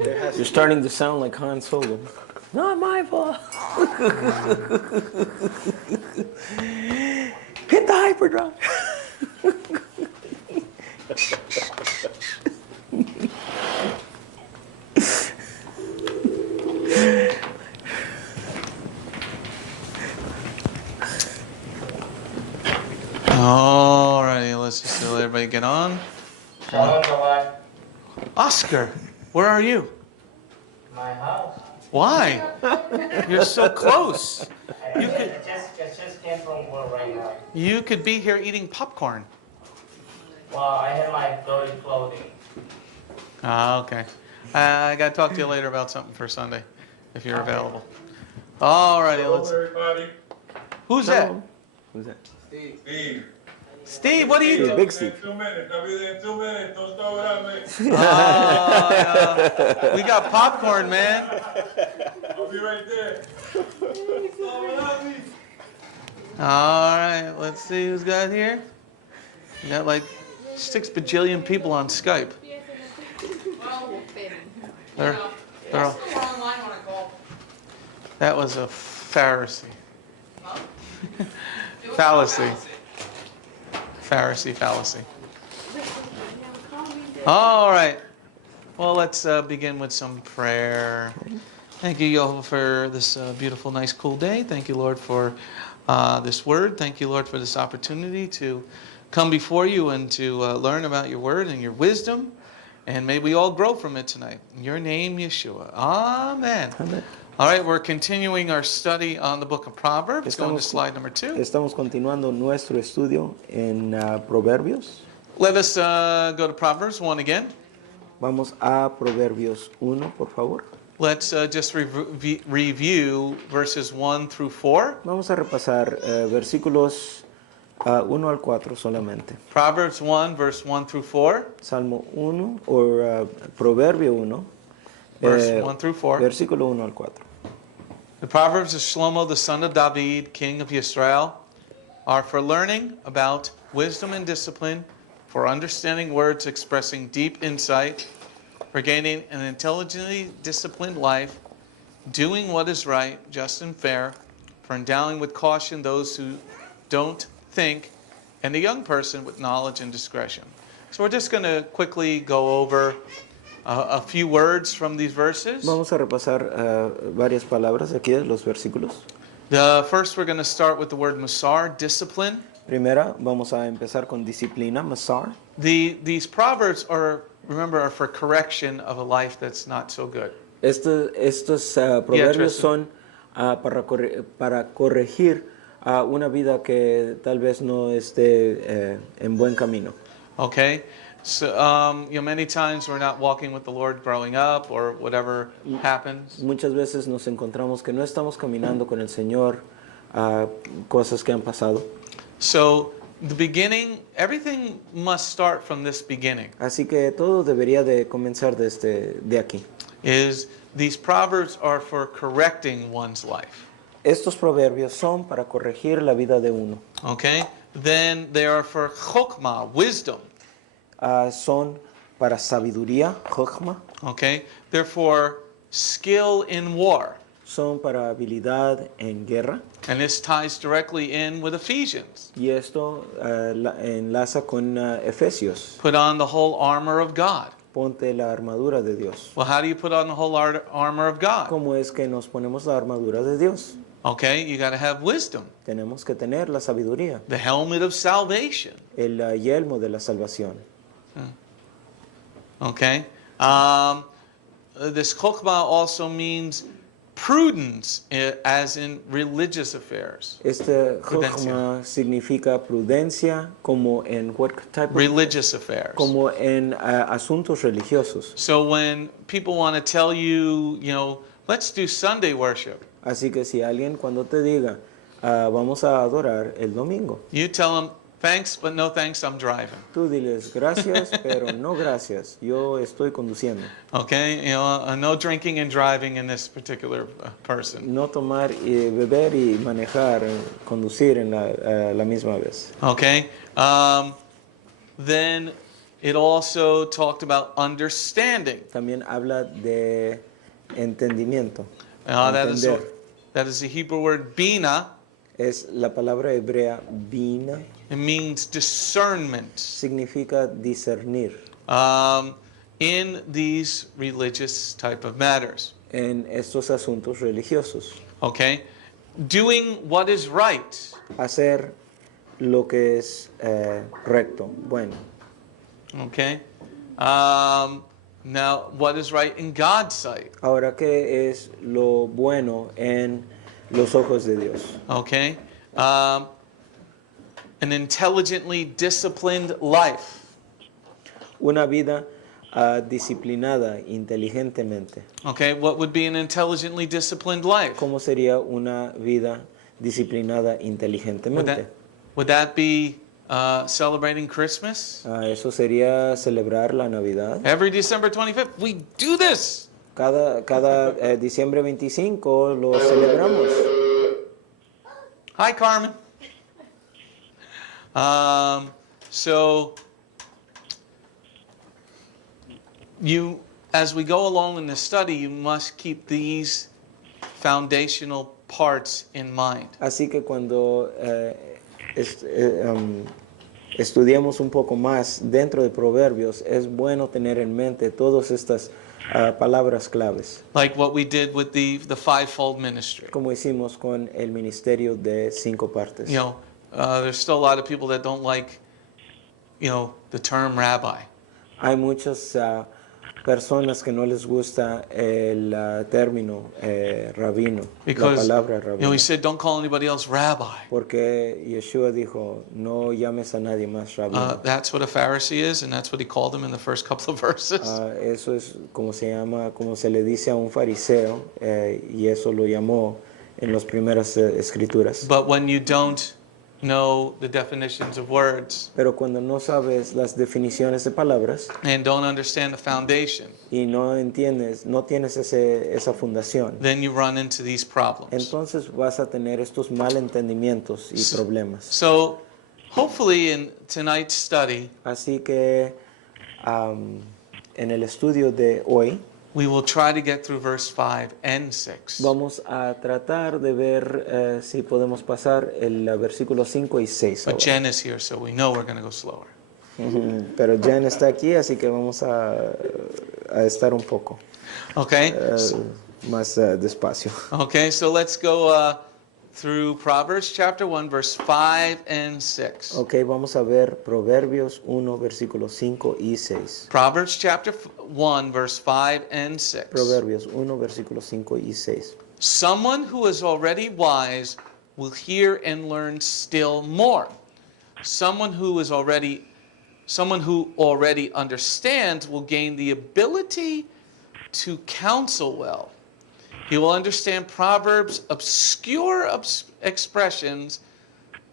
You're starting to sound like Han Solo. Not my fault. Hit the hyperdrive. Alrighty, let's just let everybody get on. Oscar, where are you? My house. Why? You're so close. I just came from work right now. You could be here eating popcorn. Well, I have my dirty clothing. Ah, okay. I got to talk to you later about something for Sunday, if you're available. Alrighty, let's. Everybody. Who's that? Who's that? Steve. Steve, what are you doing? Big Steve. 2 minutes. I'll be there in 2 minutes. Don't start without me. We got popcorn, man. I'll be right there. Don't start without me. Alright, let's see who's got here. We got like 6 bajillion people on Skype. They're all, that was a Pharisee. Fallacy. Pharisee fallacy. All right. Well, let's begin with some prayer. Thank you, Yehovah, for this beautiful, nice, cool day. Thank you, Lord, for this word. Thank you, Lord, for this opportunity to come before you and to learn about your word and your wisdom. And may we all grow from it tonight. In your name, Yeshua. Amen. Amen. All right, we're continuing our study on the book of Proverbs. Going to slide number 2. Estamos continuando nuestro estudio en Proverbios. Let us go to Proverbs 1 again. Vamos a Proverbios 1, por favor. Let's just review verses 1 through 4. Vamos a repasar versículos 1 al 4 solamente. Proverbs 1, verse 1 through 4. Salmo 1, o Proverbio 1. Verse 1 through 4. Versículo 1 al 4. The Proverbs of Shlomo, the son of David, king of Israel, are for learning about wisdom and discipline, for understanding words expressing deep insight, for gaining an intelligently disciplined life, doing what is right, just and fair, for endowing with caution those who don't think, and the young person with knowledge and discretion. So we're just going to quickly go over a few words from these verses. Vamos a repasar varias palabras aquí de los versículos. The first, we're going to start with the word musar, discipline. Primera, vamos a empezar con disciplina, masar. These proverbs are for correction of a life that's not so good. Estos proverbios son para corregir una vida que tal vez no esté en buen camino. Okay, so many times we're not walking with the Lord growing up or whatever happens. Muchas veces nos encontramos que no estamos caminando con el Señor, cosas que han pasado. So the beginning, everything must start from this beginning. Así que todo debería de comenzar de aquí. These proverbs are for correcting one's life. Estos proverbios son para corregir la vida de uno. Okay, then they are for chokmah, wisdom. Son para sabiduría, chokmah. Okay, they're for skill in war. Son para habilidad en guerra. And this ties directly in with Ephesians. Y esto enlaza con Efesios. Put on the whole armor of God. Ponte la armadura de Dios. Well, how do you put on the whole armor of God? ¿Cómo es que nos ponemos la armadura de Dios? Okay, you got to have wisdom. Tenemos que tener la sabiduría. The helmet of salvation. El yelmo de la salvación. Okay. This chokmah also means prudence, as in religious affairs. Este chokmah significa prudencia, como en what type of religious affairs. Como en asuntos religiosos. So when people want to tell you, let's do Sunday worship. Así que si alguien cuando te diga, vamos a adorar el domingo. You tell them, thanks, but no thanks, I'm driving. Tú diles gracias, pero no gracias. Yo estoy conduciendo. Okay, no drinking and driving in this particular person. No tomar y beber y manejar, conducir en la misma vez. Okay, then It also talked about understanding. También habla de entendimiento. That is Entender. the Hebrew word bina. Es la palabra hebrea bina, It means discernment significa discernir in these religious type of matters. en estos asuntos religiosos. Okay? Doing what is right. Hacer lo que es recto, bueno. Okay? Now, what is right in God's sight? Ahora, ¿qué es lo bueno en los ojos de Dios? Okay? An intelligently disciplined life. Una vida disciplinada inteligentemente. Okay, what would be an intelligently disciplined life? ¿Cómo sería una vida disciplinada inteligentemente? Would that be celebrating Christmas? Eso sería celebrar la Navidad. Every December 25th, we do this. Cada diciembre 25 lo celebramos. Hi, Carmen. So, as we go along in the study, you must keep these foundational parts in mind. Así que cuando estudiemos un poco más dentro de Proverbios, es bueno tener en mente todas estas palabras claves. Like what we did with the fivefold ministry. Como hicimos con el ministerio de 5 partes. You know, there's still a lot of people that don't like, the term rabbi. Hay muchas personas que no les gusta el término rabino, Because, la palabra rabino. he said, don't call anybody else rabbi. Porque Yeshua dijo, no llames a nadie más rabino. That's what a Pharisee is, and that's what he called him in the first couple of verses. Eso es como se le dice a un fariseo, y eso lo llamó en las primeras escrituras. But when you don't know the definitions of words Pero cuando no sabes las definiciones de palabras and don't understand the foundation, y no entiendes, no tienes esa fundación, then you run into these problems. entonces vas a tener estos malentendimientos y problemas. So, hopefully in tonight's study, Así que en el estudio de hoy we will try to get through verse 5 and 6. vamos a tratar de ver si podemos pasar el versículo 5 y 6. But ahora. Jen is here, so we know we're going to go slower. Pero Jen está aquí, así que vamos a estar un poco Okay? más despacio. Okay, so let's go through Proverbs chapter 1, verse 5 and 6. Ok, vamos a ver Proverbios 1, versículos 5 y 6. Proverbs chapter 1, verse 5 and 6. Proverbios 1, versículos 5 y 6. Someone who is already wise will hear and learn still more. Someone who already understands will gain the ability to counsel well. He will understand Proverbs, obscure expressions,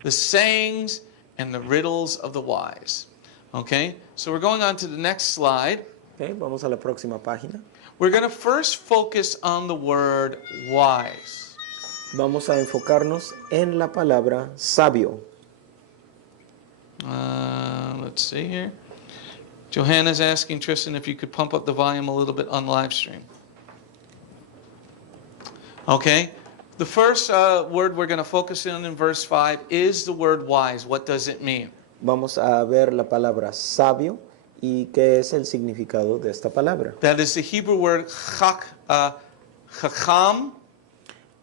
the sayings, and the riddles of the wise. Okay, so we're going on to the next slide. Okay, vamos a la próxima página. We're going to first focus on the word wise. Vamos a enfocarnos en la palabra sabio. Let's see here. Johanna's asking Tristan if you could pump up the volume a little bit on live stream. Okay, the first word we're going to focus in verse 5 is the word wise. What does it mean? Vamos a ver la palabra sabio y qué es el significado de esta palabra. That is the Hebrew word chacham.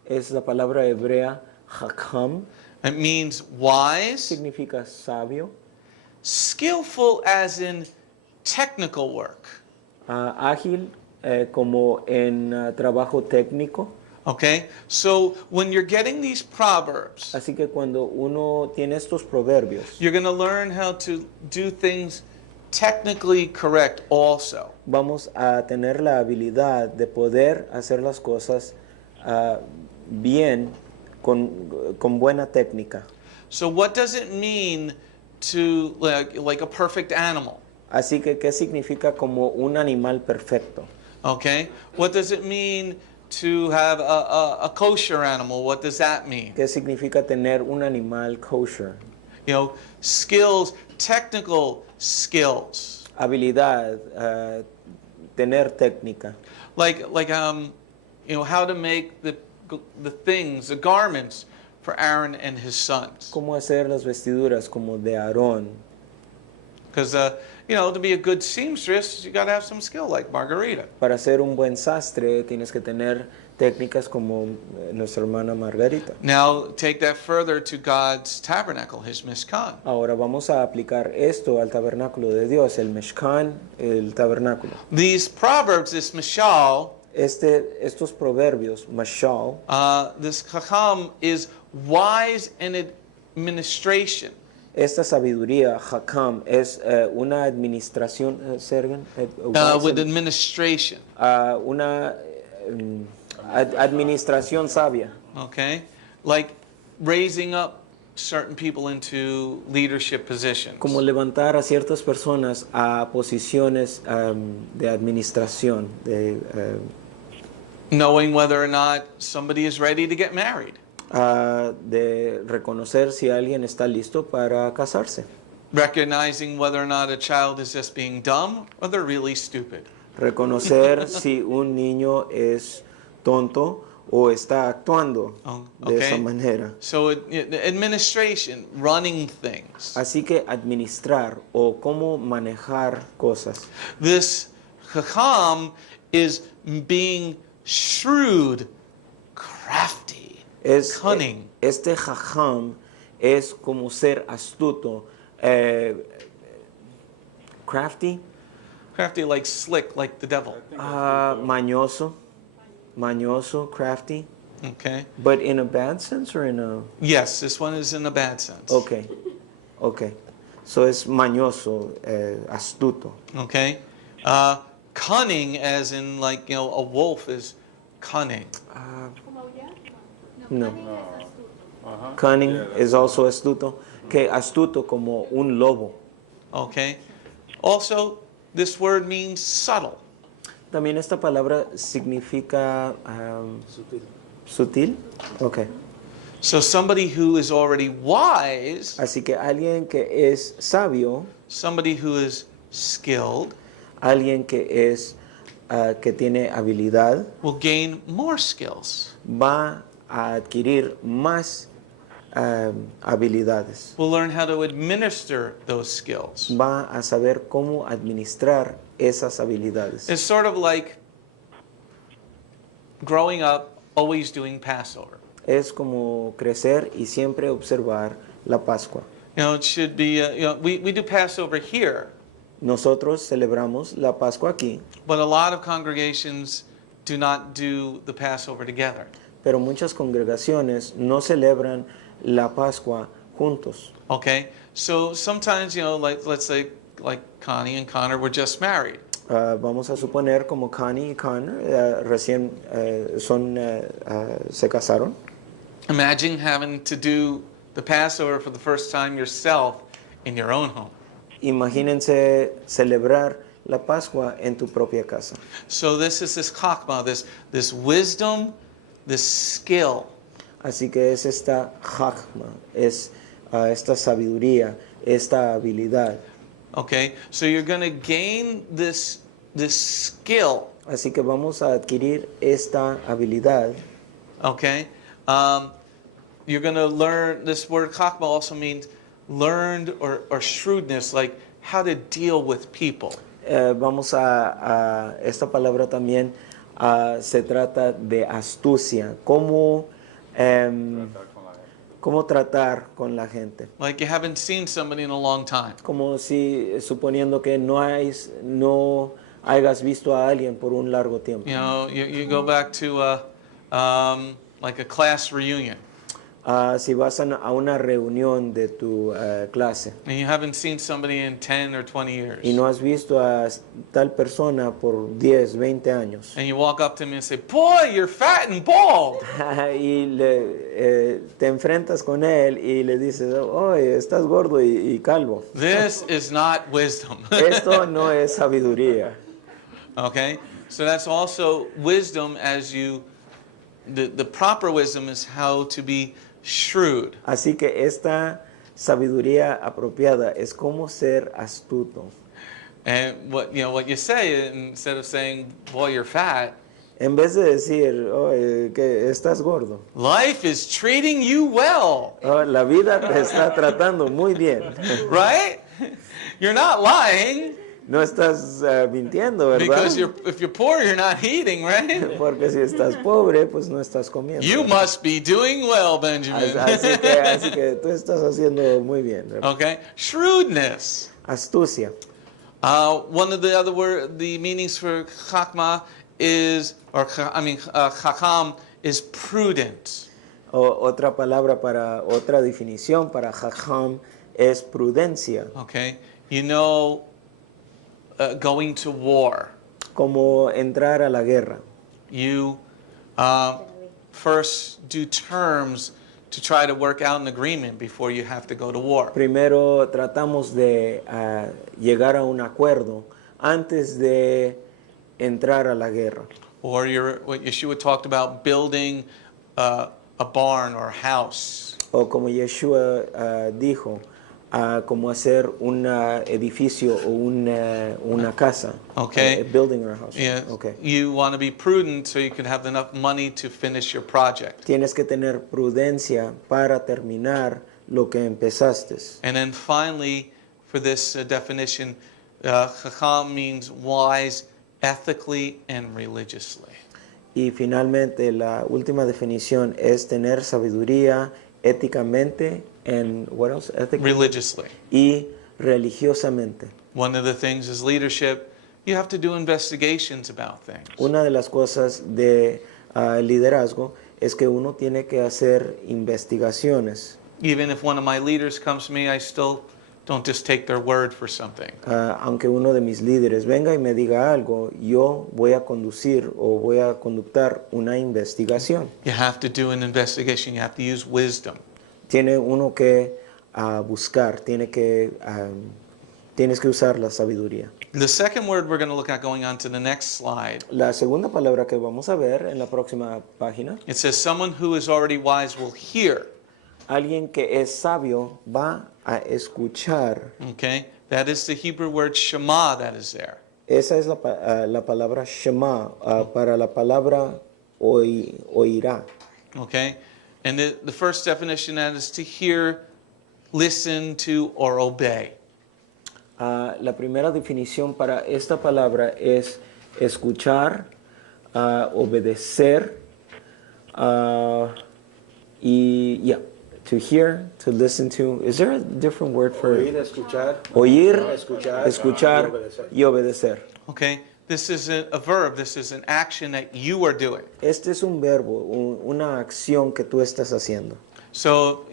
Es la palabra hebrea hakam. It means wise, Significa sabio, skillful as in technical work. ágil como en trabajo técnico. Okay, so when you're getting these proverbs, Así que cuando uno tiene estos proverbios, you're going to learn how to do things technically correct also. vamos a tener la habilidad de poder hacer las cosas bien, con buena técnica. So what does it mean to like a perfect animal? Así que, ¿qué significa como un animal perfecto? Okay, what does it mean to have a kosher animal? What does that mean? ¿Qué significa tener un animal kosher? Skills, technical skills. habilidad, tener técnica. Like how to make the things, the garments for Aaron and his sons. Cómo hacer las vestiduras como de Aarón. Because, to be a good seamstress, you got to have some skill like Margarita. Para ser un buen sastre tienes que tener técnicas como nuestra hermana Margarita. Now, take that further to God's tabernacle, his Mishkan. Ahora vamos a aplicar esto al tabernáculo de Dios, el Mishkan, el tabernáculo. These proverbs, this mashal, Estos proverbios, mashal, this chacham is wise in administration. esta sabiduría, hakam, es una administración, Sergen, With administration. Una administración sabia. Okay? Like raising up certain people into leadership positions. Como levantar a ciertas personas a posiciones de administración, knowing whether or not somebody is ready to get married. De reconocer si alguien está listo para casarse. Recognizing whether or not a child is just being dumb or they're really stupid. Reconocer si un niño es tonto o está actuando de esa manera. So administration, running things. Así que administrar o cómo manejar cosas. This chacham is being shrewd, crafty, cunning. Este jajam es como ser astuto, crafty, like slick, like the devil. mañoso, crafty. Okay. But in a bad sense or in a... Yes, this one is in a bad sense. Okay. So es mañoso, astuto. Okay. Cunning, as in like, a wolf is cunning. No. Cunning is also astuto. Que astuto como un lobo. Okay. Also, this word means subtle. También esta palabra significa sutil. Okay. So somebody who is already wise, Así que alguien que es sabio, somebody who is skilled, alguien que es que tiene habilidad, will gain more skills. va a adquirir más habilidades. Will learn how to administer those skills. Va a saber cómo administrar esas habilidades. It's sort of like growing up, always doing Passover. Es como crecer y siempre observar la Pascua. It should be, we do Passover here. Nosotros celebramos la Pascua aquí, but a lot of congregations do not do the Passover together. Pero muchas congregaciones no celebran la Pascua juntos. Okay, so sometimes, like let's say, like Connie and Connor were just married. Vamos a suponer como Connie y Connor recién se casaron. Imagine having to do the Passover for the first time yourself in your own home. Imagínense celebrar la Pascua en tu propia casa. So this is this chachma, this wisdom, this skill. Así que es esta chachma, es esta sabiduría, esta habilidad. Okay, so you're going to gain this skill. Así que vamos a adquirir esta habilidad. Okay, you're going to learn. This word chachma also means learned or shrewdness, like how to deal with people. Vamos a esta palabra también se trata de astucia, cómo tratar con la gente. Like you haven't seen somebody in a long time. Como si suponiendo que no hayas visto a alguien por un largo tiempo. You go back to like a class reunion. Si vas a una reunión de tu clase And you haven't seen somebody in 10 or 20 years. y no has visto a tal persona por 10, 20 años And you walk up to him and say, "Boy, you're fat and bald." y te enfrentas con él y le dices, oye, estás gordo y calvo. This is not wisdom. Esto no es sabiduría. Okay? So that's also wisdom as the proper wisdom is how to be shrewd. Así que esta sabiduría apropiada es cómo ser astuto. And what you say, instead of saying, boy, you're fat, En vez de decir, oh, que estás gordo, life is treating you well, oh, la vida te está tratando muy bien. right? You're not lying No estás mintiendo, ¿verdad? because if you're poor, you're not eating, right? Porque si estás pobre, pues no estás comiendo. You ¿verdad? must be doing well, Benjamin. Así que tú estás haciendo muy bien, ¿verdad? Okay, shrewdness. Astucia. One of the the meanings for chakma is, chakam is prudent. Otra palabra otra definición para jajam es prudencia. Okay, going to war. Como entrar a la guerra. You first do terms to try to work out an agreement before you have to go to war. Primero tratamos de llegar a un acuerdo antes de entrar a la guerra. Or what Yeshua talked about, building a barn or a house. O como Yeshua dijo, como hacer un edificio o una casa. Okay. Building or a house. Yeah. Okay. You want to be prudent so you can have enough money to finish your project. Tienes que tener prudencia para terminar lo que empezaste. And then finally, for this definition, chacham means wise ethically and religiously. Y finalmente la última definición es tener sabiduría éticamente and what else? Ethically. Religiously. Y religiosamente. One of the things is leadership. You have to do investigations about things. Una de las cosas de liderazgo es que uno tiene que hacer investigaciones. Even if one of my leaders comes to me, I still don't just take their word for something. Aunque uno de mis líderes venga y me diga algo, yo voy a conducir o voy a conductar una investigación. You have to do an investigation. You have to use wisdom. Tiene uno que buscar, tienes que usar la sabiduría. The second word we're going to look at going on to the next slide. La segunda palabra que vamos a ver en la próxima página. It says someone who is already wise will hear. Alguien que es sabio va a escuchar. Okay? That is the Hebrew word shema that is there. Esa es la palabra shema, para la palabra oirá. Okay? And the first definition that is to hear, listen to, or obey. La primera definición para esta palabra es escuchar, obedecer, to hear, to listen to. Is there a different word for Oír, escuchar, oír, escuchar y obedecer? Okay? This isn't a verb. This is an action that you are doing. Este es un verbo, una acción que tú estás haciendo. So,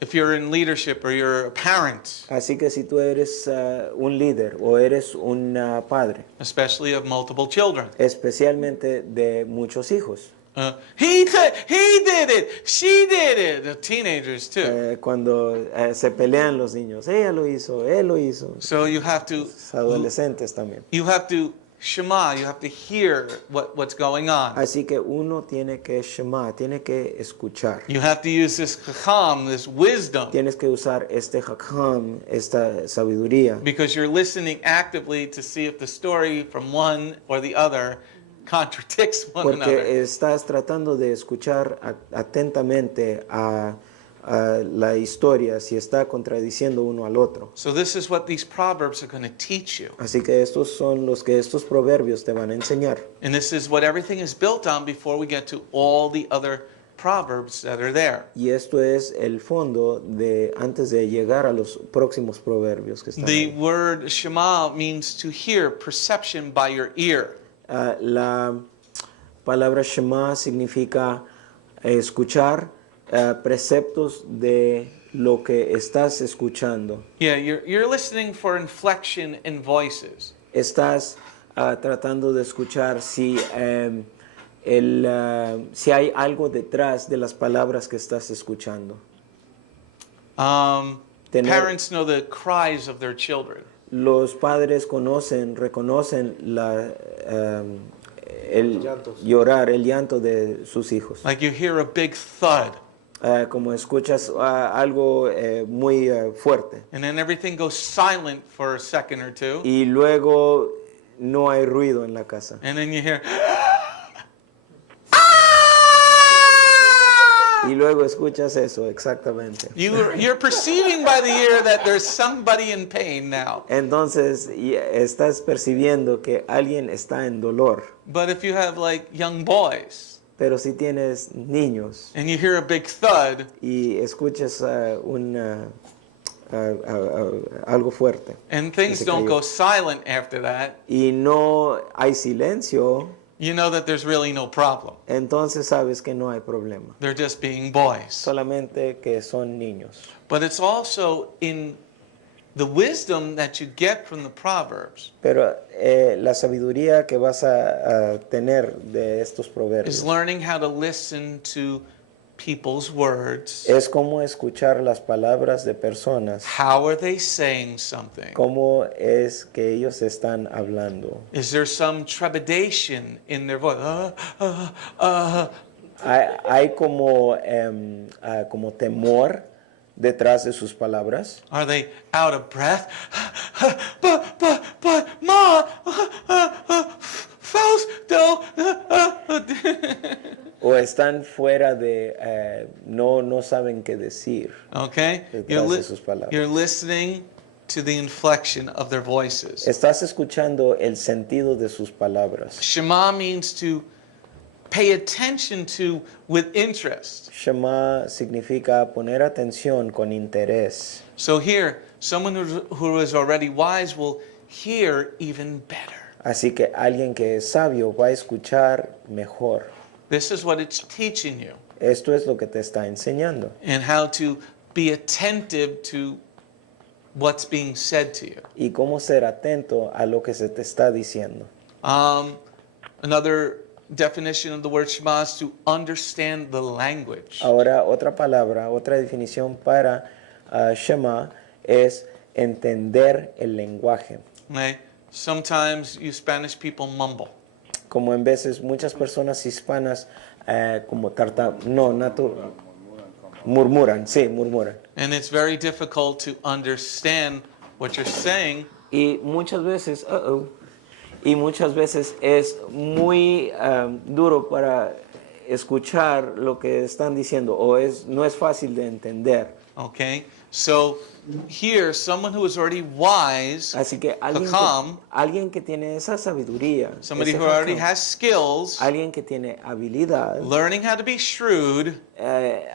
if you're in leadership or you're a parent, Así que si tú eres un líder o eres un padre, especially of multiple children, especialmente de muchos hijos, he did it, she did it, the teenagers too. Cuando se pelean los niños, ella lo hizo, él lo hizo, So you have to los adolescentes también. shema, you have to hear what's going on. Así que uno tiene que shema, tiene que escuchar. You have to use this chacham, this wisdom, Tienes que usar este hakam, esta sabiduría, because you're listening actively to see if the story from one or the other contradicts one another. porque estás tratando de escuchar atentamente a la historia si está contradiciendo uno al otro. So this is what these proverbs are going to teach you. Así que estos son los que estos proverbios te van a enseñar. And this is what everything is built on before we get to all the other proverbs that are there. Y esto es el fondo de antes de llegar a los próximos proverbios que están The ahí. word shema means to hear, perception by your ear. La palabra shema significa escuchar preceptos de lo que estás escuchando. Yeah, you're listening for inflection in voices. Estás tratando de escuchar si hay algo detrás de las palabras que estás escuchando. Parents know the cries of their children. Los padres reconocen el llorar, el llanto de sus hijos. Like you hear a big thud. como escuchas algo muy fuerte and then everything goes silent for a second or two, y luego no hay ruido en la casa. and then you hear, Y luego escuchas eso, exactamente. you're perceiving by the ear that there's somebody in pain now. Entonces estás percibiendo que alguien está en dolor. But if you have like young boys Pero si tienes niños and you hear a big thud, y escuchas algo fuerte and things se don't cayó, go silent after that, y no hay silencio, you know that there's really no problem. entonces sabes que no hay problema. They're just being boys. Solamente que son niños. But it's also in the wisdom that you get from the Proverbs Pero la sabiduría que vas a tener de estos is proverbios learning how to listen to people's words. es cómo escuchar las palabras de personas, How are they saying something? cómo es que ellos están hablando. Is there some trepidation in their voice? Hay como, como temor detrás de sus palabras. Are they out of breath? But, Ma, Fausto. O están fuera de, no saben qué decir Okay? detrás de sus palabras. You're listening to the inflection of their voices. Estás escuchando el sentido de sus palabras. Shema means to pay attention to with interest. Shema significa poner atención con interés. So here, someone who is already wise will hear even better. Así que alguien que es sabio va a escuchar mejor. This is what it's teaching you, Esto es lo que te está enseñando. and how to be attentive to what's being said to you. Y cómo ser atento a lo que se te está diciendo. Another definition of the word Shema is to understand the language. Ahora, otra palabra, otra definición para Shema es entender el lenguaje. Okay? Sometimes you Spanish people mumble. Como en veces muchas personas hispanas como murmuran, sí, murmuran. And it's very difficult to understand what you're saying Y muchas veces, es muy duro para escuchar lo que están diciendo o no es fácil de entender. Okay, so here, someone who is already wise, Así que alguien que tiene esa sabiduría, somebody ese who already hakam, has skills, alguien que tiene habilidad, learning how to be shrewd,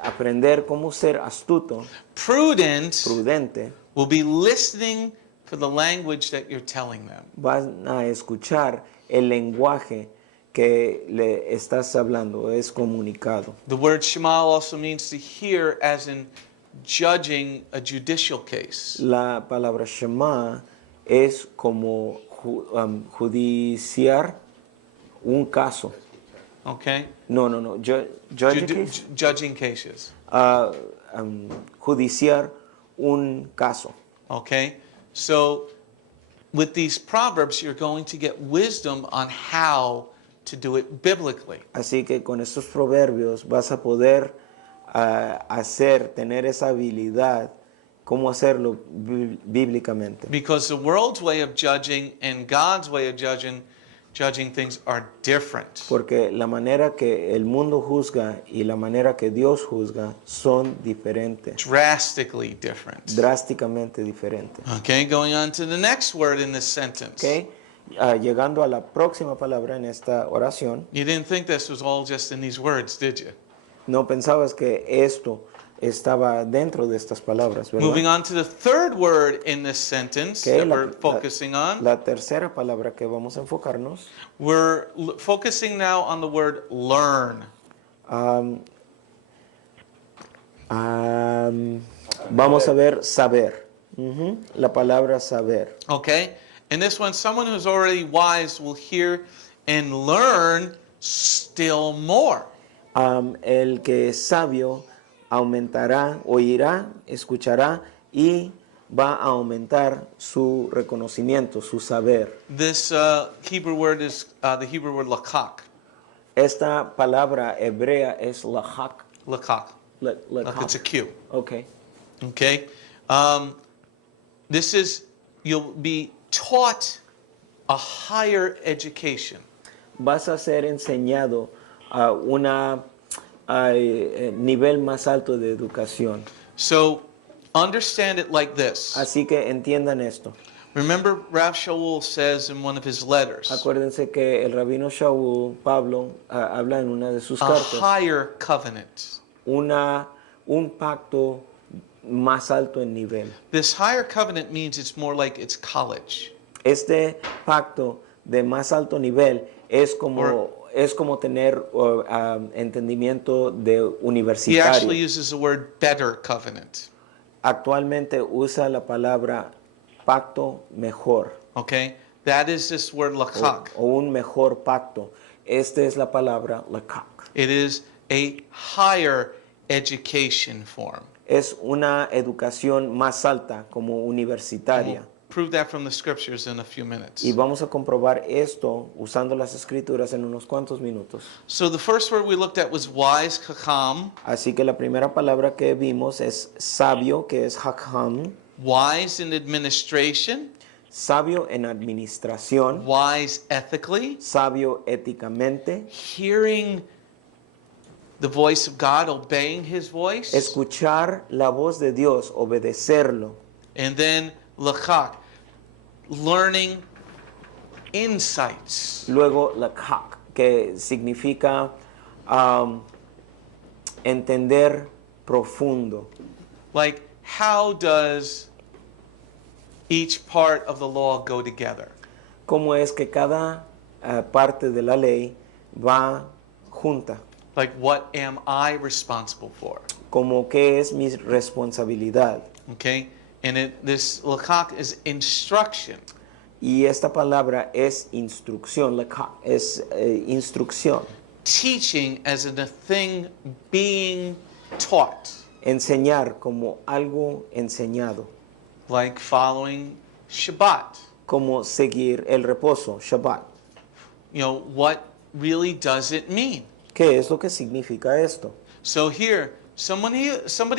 aprender cómo ser astuto, prudente, prudente, will be listening for the language that you're telling them. van a escuchar el lenguaje que le estás hablando, es comunicado. The word Shema also means to hear as in judging a judicial case. La palabra Shema es como judiciar un caso. Okay? No. Judge case? Judging cases. Judiciar un caso. Okay? So, with these proverbs, you're going to get wisdom on how to do it biblically. Así que con estos proverbios vas a poder tener esa habilidad, cómo hacerlo bíblicamente. Because the world's way of judging and God's way of judging things are different. Porque la manera que el mundo juzga y la manera que Dios juzga son diferentes, Drastically different. drásticamente diferentes. Okay, going on to the next word in this sentence. ¿Okay? Llegando a la próxima palabra en esta oración, You didn't think this was all just in these words, did you? no pensabas que esto estaba dentro de estas palabras, ¿verdad? Moving on to the third word in this sentence Okay, that we're focusing on. La tercera palabra que vamos a enfocarnos, We're focusing now on the word learn. vamos a ver saber. La palabra saber. Okay? And this one, someone who's already wise will hear and learn still more. El que es sabio aumentará, oirá, escuchará y va a aumentar su reconocimiento, su saber. This Hebrew word is the Hebrew word lakak. Esta palabra hebrea es lahak. Lakak. Like it's a Q. Okay. Okay? This is, you'll be taught a higher education. Vas a ser enseñado a una nivel más alto de educación. So understand it like this. Así que entiendan esto. Remember, Rav Shaul says in one of his letters, Acuérdense que el rabino Shaul, Pablo, habla en una de sus a cartas, higher covenant. un pacto más alto en nivel. This higher covenant means it's more like it's college. Este pacto de más alto nivel es como tener entendimiento de He actually universitario. uses the word better covenant. Actualmente usa la palabra pacto mejor Okay? That is this word lakak. o un mejor pacto. Esta es la palabra lakak. It is a higher education form. Es una educación más alta como universitaria. Prove that from the scriptures in a few minutes. Y vamos a comprobar esto usando las escrituras en unos cuantos minutos. So the first word we looked at was wise, chacham. Así que la primera palabra que vimos es sabio, que es hakam, Wise in administration. sabio en administración, Wise ethically. sabio éticamente, Hearing the voice of God, obeying his voice. escuchar la voz de Dios, obedecerlo. And then lakak, learning insights. Luego lakak, que significa entender profundo. Like, how does each part of the law go together? Cómo es que cada parte de la ley va junta. Like, what am I responsible for? Como qué es mi responsabilidad. Okay? And this lakak is instruction. Y esta palabra es instrucción, lakak, es instrucción. Teaching as in a thing being taught. Enseñar como algo enseñado. Like following Shabbat. Como seguir el reposo, Shabbat. You know, what really does it mean? ¿Qué es lo que significa esto? So here, somebody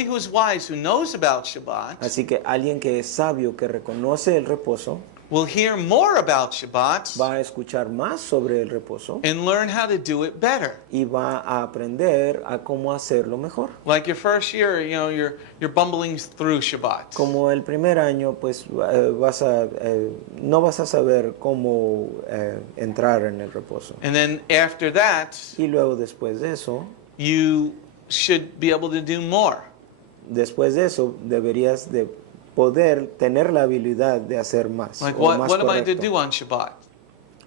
who is wise, who knows about Shabbat, Así que alguien que es sabio, que reconoce el reposo, will hear more about Shabbat va a escuchar más sobre el reposo and learn how to do it better. y va a aprender a cómo hacerlo mejor. Like your first year, you know, you're bumbling through Shabbat. Como el primer año, pues no vas a saber cómo entrar en el reposo. And then after that, Y luego después de eso, you should be able to do more. deberías de poder tener la habilidad de hacer más. Like, o más what am I to correcto. do on Shabbat?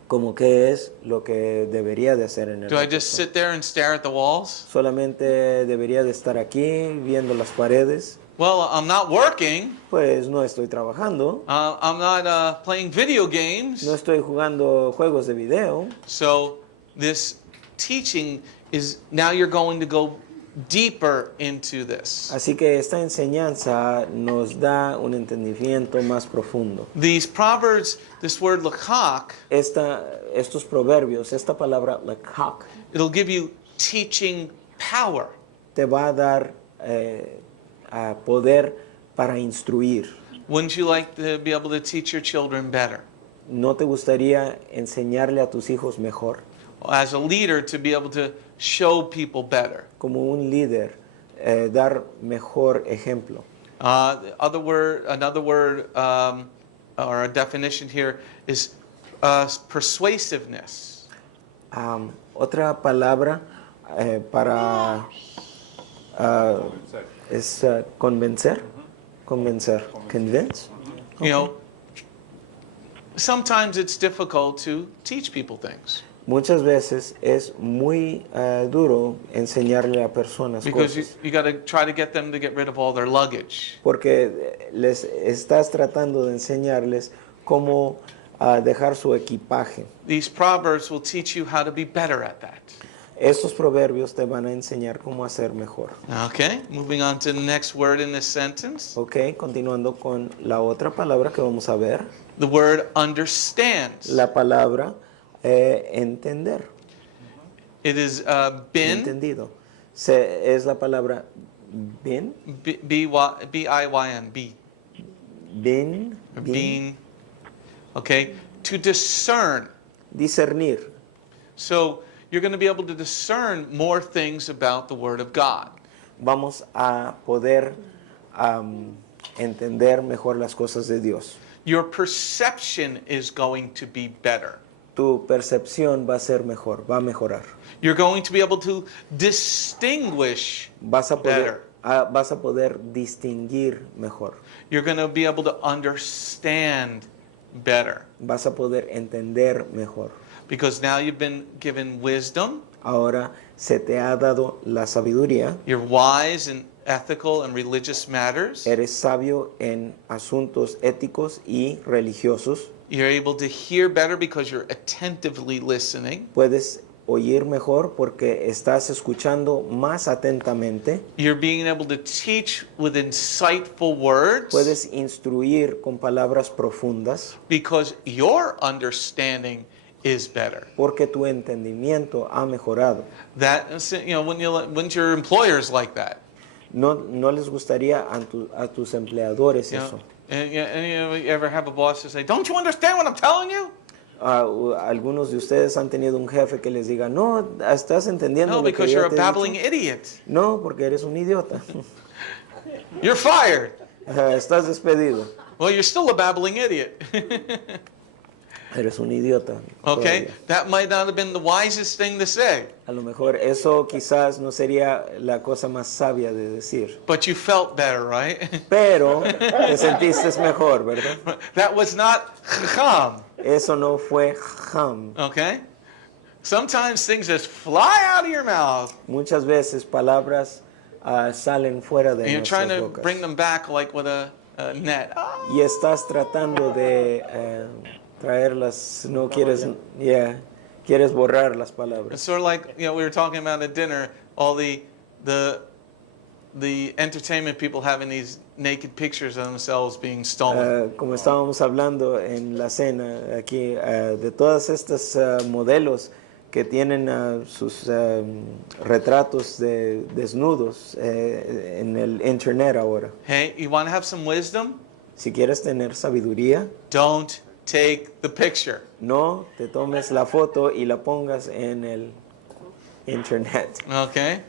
Como qué es lo que debería de hacer en el Do I reposo. just sit there and stare at the walls? Solamente debería de estar aquí viendo las paredes. Well, I'm not working. Pues no estoy trabajando, I'm not playing video games. no estoy jugando juegos de video. So this teaching is now you're going to go deeper into this. Así que esta enseñanza nos da un entendimiento más profundo. These proverbs, this word lakak, Estos proverbios, esta palabra lakak, it'll give you teaching power. te va a dar a poder para instruir. Wouldn't you like to be able to teach your children better? ¿No te gustaría enseñarle a tus hijos mejor? As a leader, to be able to show people better. Como un líder, dar mejor ejemplo. Another word, or a definition here is persuasiveness. Otra palabra para es convencer. Convencer. Convince. You know, sometimes it's difficult to teach people things Muchas veces es muy duro enseñarle a personas because cosas. you got to try to get them to get rid of all their luggage. Porque les estás tratando de enseñarles cómo dejar su equipaje. These proverbs will teach you how to be better at that. Estos proverbios te van a enseñar cómo hacer mejor. Okay, moving on to the next word in this sentence. Ok, continuando con la otra palabra que vamos a ver. The word understands. La palabra entender. It is been, Entendido. Es la palabra Bin, B-I-Y-N, B. bin, Or bin, being, okay? To discern. discernir. So you're going to be able to discern more things about the Word of God. Vamos a poder entender mejor las cosas de Dios. Your perception is going to be better. Tu percepción va a ser mejor, va a mejorar. You're going to be able to distinguish Vas a better. poder distinguir mejor. You're going to be able to understand better. Vas a poder entender mejor. Because now you've been given wisdom. Ahora se te ha dado la sabiduría. You're wise in ethical and religious matters. Eres sabio en asuntos éticos y religiosos. You're able to hear better because you're attentively listening. Puedes oír mejor porque estás escuchando más atentamente. You're being able to teach with insightful words. Puedes instruir con palabras profundas Because your understanding is better. porque tu entendimiento ha mejorado. That, when's your employers like that? No les gustaría a tus empleadores You know, eso. and you ever have a boss who say, "Don't you understand what I'm telling you?" Algunos de ustedes han tenido un jefe que les diga, no, estás entendiendo No, lo que because yo you're a te he babbling dicho. idiot. No, porque eres un idiota. You're fired. Estás despedido. Well, you're still a babbling idiot. Eres un idiota. Okay? todavía. That might not have been the wisest thing to say, A lo mejor eso quizás no sería la cosa más sabia de decir. but you felt better, right? Pero te sentiste mejor, ¿verdad? That was not chacham. Eso no fue ham. Okay? Sometimes things just fly out of your mouth, Muchas veces palabras salen fuera de and you're trying nuestras to bocas. bring them back like with a net. Y estás tratando de traerlas, no quieres, quieres borrar las It's palabras. sort of like, we were talking about at dinner, all the entertainment people having these naked pictures of themselves being stolen. Como estábamos hablando en la cena aquí, de todas estas modelos que tienen sus retratos de desnudos en el internet ahora. Hey, you want to have some wisdom? Si quieres tener sabiduría, Don't take the picture. no te tomes la foto y la pongas en el internet. Okay?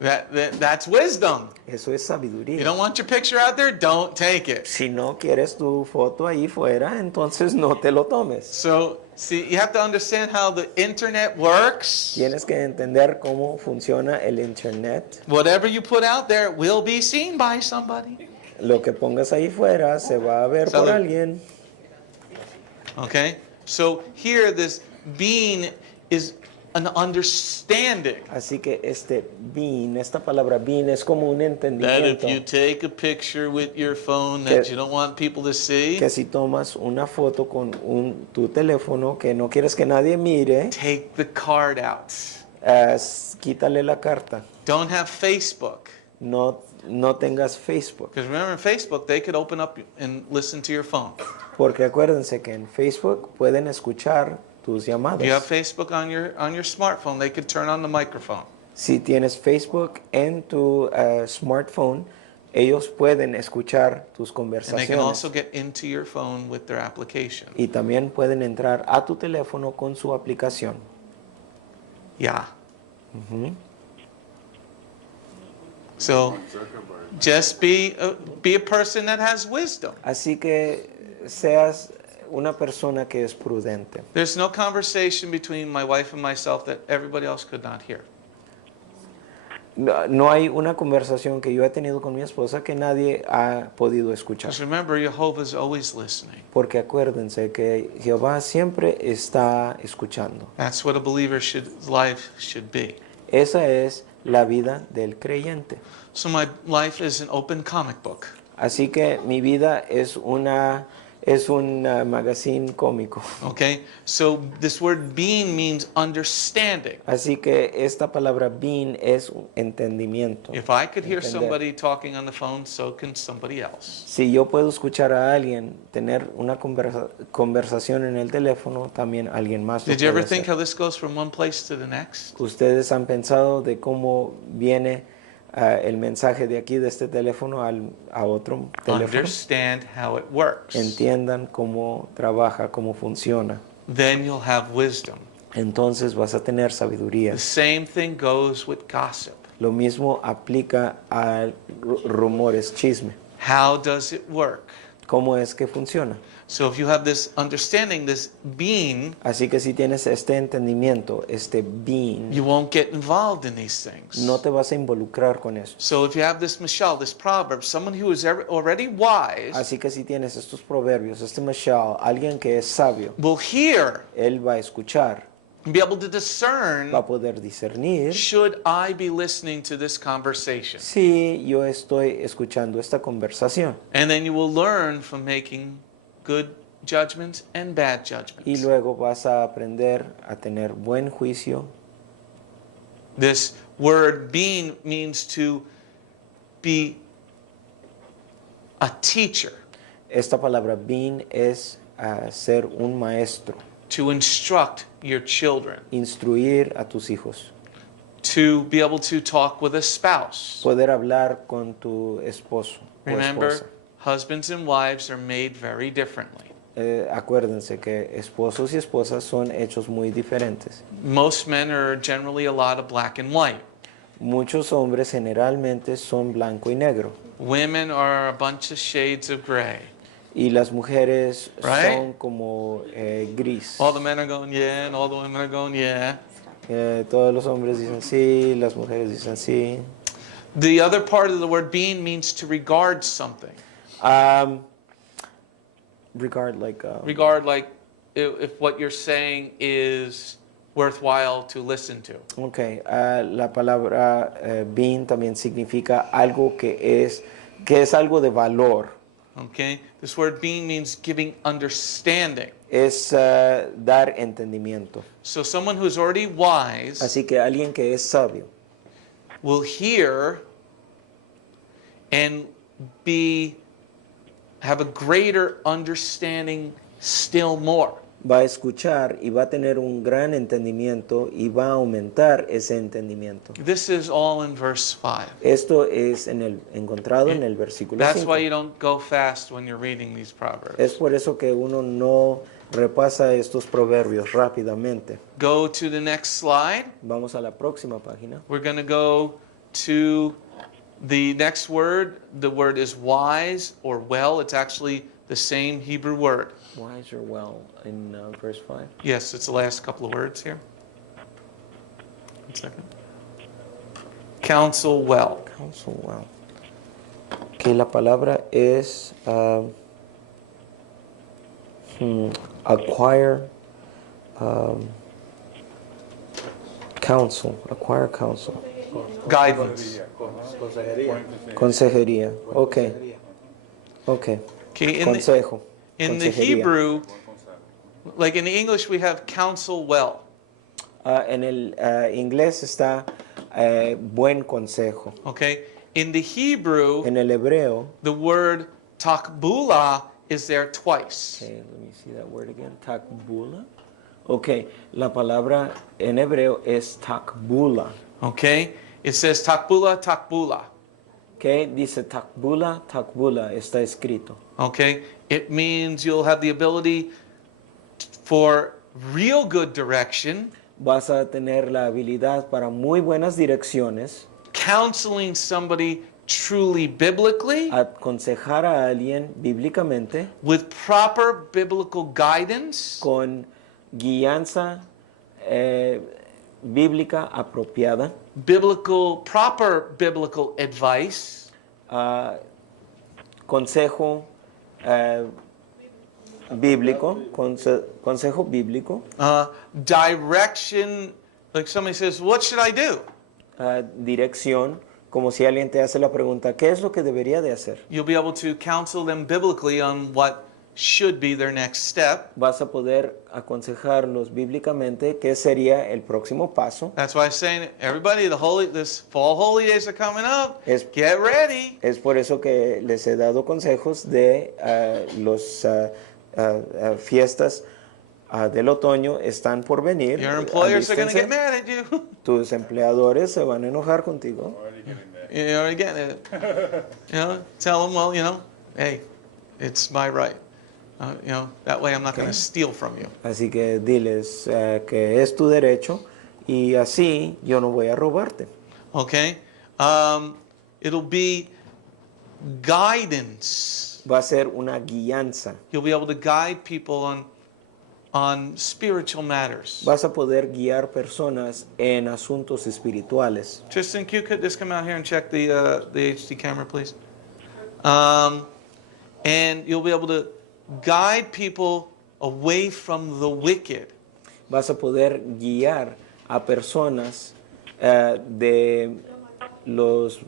That's wisdom. Eso es You sabiduría. don't want your picture out there? Don't take it. Si no quieres tu foto ahí fuera, entonces no te lo tomes. So, see, you have to understand how the internet works. Tienes que entender cómo funciona el internet. Whatever you put out there will be seen by somebody. Lo que pongas ahí fuera se va a ver por Salud. alguien. Okay? So here this being is an understanding. Así que esta palabra being es como un That if entendimiento you take a picture with your phone that Que- you don't want people to see, que si tomas una foto con tu teléfono que no quieres que nadie mire, take the card out. quítale la carta. Don't have Facebook. No tengas Facebook. Because remember, in Facebook, they could open up and listen to your phone. Porque acuérdense que en Facebook pueden escuchar tus If you have llamadas. Facebook on your smartphone, they could turn on the microphone. Si tienes Facebook en tu smartphone, ellos pueden escuchar tus And they can also conversaciones. get into your phone with their application. Y también pueden entrar a tu teléfono con su aplicación. Yeah. So just be a person that has wisdom. Así que seas una persona que es prudente. There's no conversation between my wife and myself that everybody else could not hear. No hay una conversación que yo he tenido con mi esposa que nadie ha podido escuchar. Because remember, Jehovah is always listening. Porque acuérdense que Jehová siempre está escuchando. That's what a believer's life should be. Esa es la vida del creyente. So my life is an open comic book. Así que mi vida es un magazine cómico. Okay? So this word being means understanding. Así que esta palabra being es un entendimiento. If I could hear Entender. somebody talking on the phone, so can somebody else. Si yo puedo escuchar a alguien tener una conversación en el teléfono, también alguien más lo Did you ever puede think hacer. how this goes from one place to the next? ¿Ustedes han pensado de cómo viene el mensaje de aquí, de este teléfono, a otro teléfono. Understand how it works. Entiendan cómo trabaja, cómo funciona. Then you'll have wisdom. Entonces vas a tener sabiduría. The same thing goes with gossip. Lo mismo aplica a rumores, chisme. How does it work? ¿Cómo es que funciona? So if you have this understanding, this being, Así que si tienes este entendimiento, este being, you won't get involved in these things. no te vas a involucrar con eso. So if you have this mishal, this proverb, someone who is already wise Así que si tienes estos proverbios, este mashal, alguien que es sabio, will hear él va a escuchar, and be able to discern, va a poder discernir should I be listening to this conversation? si yo estoy escuchando esta conversación. And then you will learn from making good judgments and bad Y judgments. luego vas a aprender a tener buen juicio. This word being means to be a teacher, Esta palabra being es ser un maestro, to instruct your children, instruir a tus hijos, to be able to talk with a spouse. poder hablar con tu esposo o Remember, esposa. husbands and wives are made very differently. Acuérdense que esposos y esposas son hechos muy diferentes. Most men are generally a lot of black and white. Muchos hombres generalmente son blanco y negro Women are a bunch of shades of gray. y las mujeres Right? son como gris. All the men are going, yeah, and all the women are going, yeah. Todos los hombres dicen sí, las mujeres dicen sí. The other part of the word being means to regard something. Regard like Regard like if what you're saying is worthwhile to listen to. okay, la palabra being también significa algo que es algo de valor. Okay? This word being means giving understanding. Es dar entendimiento. So someone who's already wise Así que alguien que es sabio will hear and have a greater understanding still more. va a escuchar y va a tener un gran entendimiento y va a aumentar ese entendimiento. This is all in verse 5. Esto es encontrado en el versículo That's 5. why you don't go fast when you're reading these proverbs. Es por eso que uno no repasa estos proverbios rápidamente. Go to the next slide. Vamos a la próxima página. We're going to go to the next word. The word is wise or well. It's actually the same Hebrew word. Wise or well in verse 5. Yes, it's the last couple of words here. 1 second. Counsel well. Counsel well. Que la palabra es acquire counsel. Acquire counsel. Guidance. Consejería. Ok. Ok. Okay, Consejo. in the Consejería. Hebrew, like in the English, we have counsel well. En el inglés está buen consejo. Okay? In the Hebrew, En el hebreo, the word takbula is there twice. okay, let me see that word again. Takbula. Ok, la palabra en hebreo es takbula. Okay? It says takbula, takbula. Ok, dice takbula, takbula, está escrito. Okay? It means you'll have the ability for real good direction, Vas a tener la habilidad para muy buenas direcciones, counseling somebody truly biblically, aconsejar a alguien bíblicamente, with proper biblical guidance, con guianza bíblica apropiada, proper biblical advice, consejo bíblico, consejo bíblico, direction. Like somebody says, what should I do? dirección, como si alguien te hace la pregunta, ¿qué es lo que debería de hacer? You'll be able to counsel them biblically on what should be their next step. Vas a poder aconsejarlos bíblicamente qué sería el próximo paso. That's why I'm saying, everybody, this fall holy days are coming up. Es- Get ready. Es por eso que les he dado consejos de los fiestas del otoño están por venir. Your employers are going to Alístense. get mad at you. Tus empleadores se van a enojar contigo. Already getting mad. You know, again, tell them, well, hey, it's my right. That way I'm not going to steal from you. Así que diles que es tu derecho y así yo no voy a robarte. Okay? It'll be guidance. Va a ser una guianza. You'll be able to guide people on spiritual matters. Vas a poder guiar personas en asuntos espirituales. Tristan, could just come out here and check the HD camera, please? And you'll be able to guide people away from the wicked. Vas a poder guiar a personas de los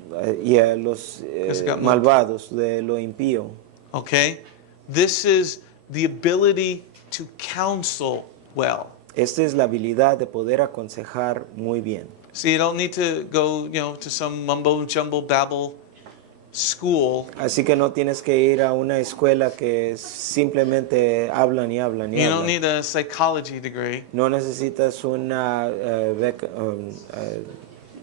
malvados, de lo impío. Okay? This is the ability to counsel well. Esta es la habilidad de poder aconsejar muy bien. So you don't need to go, to some mumbo jumbo babble school. Así que no tienes que ir a una escuela que simplemente hablan y hablan y You don't hablan. need a psychology degree. No necesitas una beca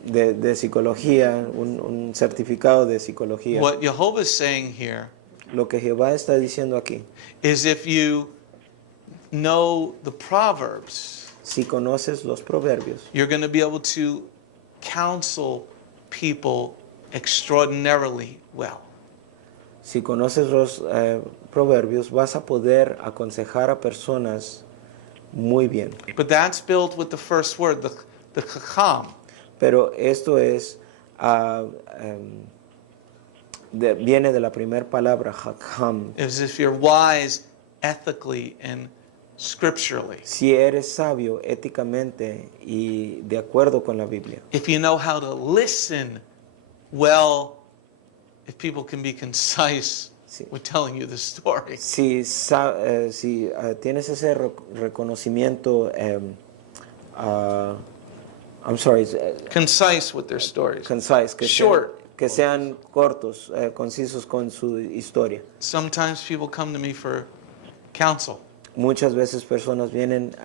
de psicología, un certificado de psicología. What Jehovah is saying here Lo que Jehová está diciendo aquí, is if you know the Proverbs, si conoces los proverbios, you're going to be able to counsel people extraordinarily well. si conoces los proverbios, vas a poder aconsejar a personas muy bien. But that's built with the first word, the chacham. Pero esto es, viene de la primera palabra, hakam. As if you're wise ethically and scripturally. Si eres sabio éticamente y de acuerdo con la Biblia. If you know how to listen well, if people can be concise Sí. with telling you the story. Si tienes ese reconocimiento, I'm sorry, Concise with their stories. concise, Short. Que sean cortos, concisos con su historia. Sometimes people come to me for counsel. Muchas veces personas vienen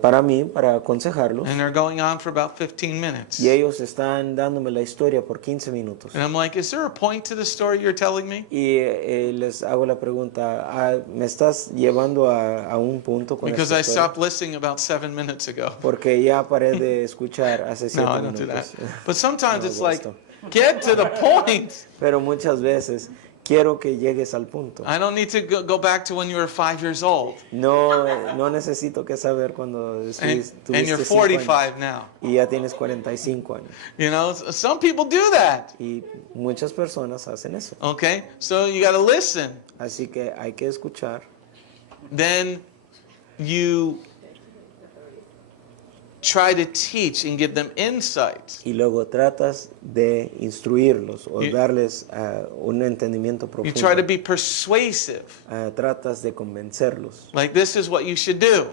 para mí, para aconsejarlos, And they're going on for about 15 minutes. y ellos están dándome la historia por 15 minutos. And I'm like, is there a point to the story you're telling me? Y les hago la pregunta, ¿me estás llevando a un punto con Because esta I historia? stopped listening about 7 minutes ago. Porque ya paré de escuchar hace 7 No, I don't do that. minutos. But sometimes No it's hago like, esto. get to the point. Pero muchas veces quiero que llegues al punto. I don't need to go back to when you were 5 years old. No necesito que saber cuando And tuviste you're 5 años 45 now. y ya tienes 45 años. You know, some people do that. Y muchas personas hacen eso. Okay? So you got to listen. Así que hay que escuchar. Then you try to teach and give them insight. Y luego tratas de instruirlos o You- darles un entendimiento You try to profundo. be persuasive. Tratas de convencerlos. Like, this is what you should do.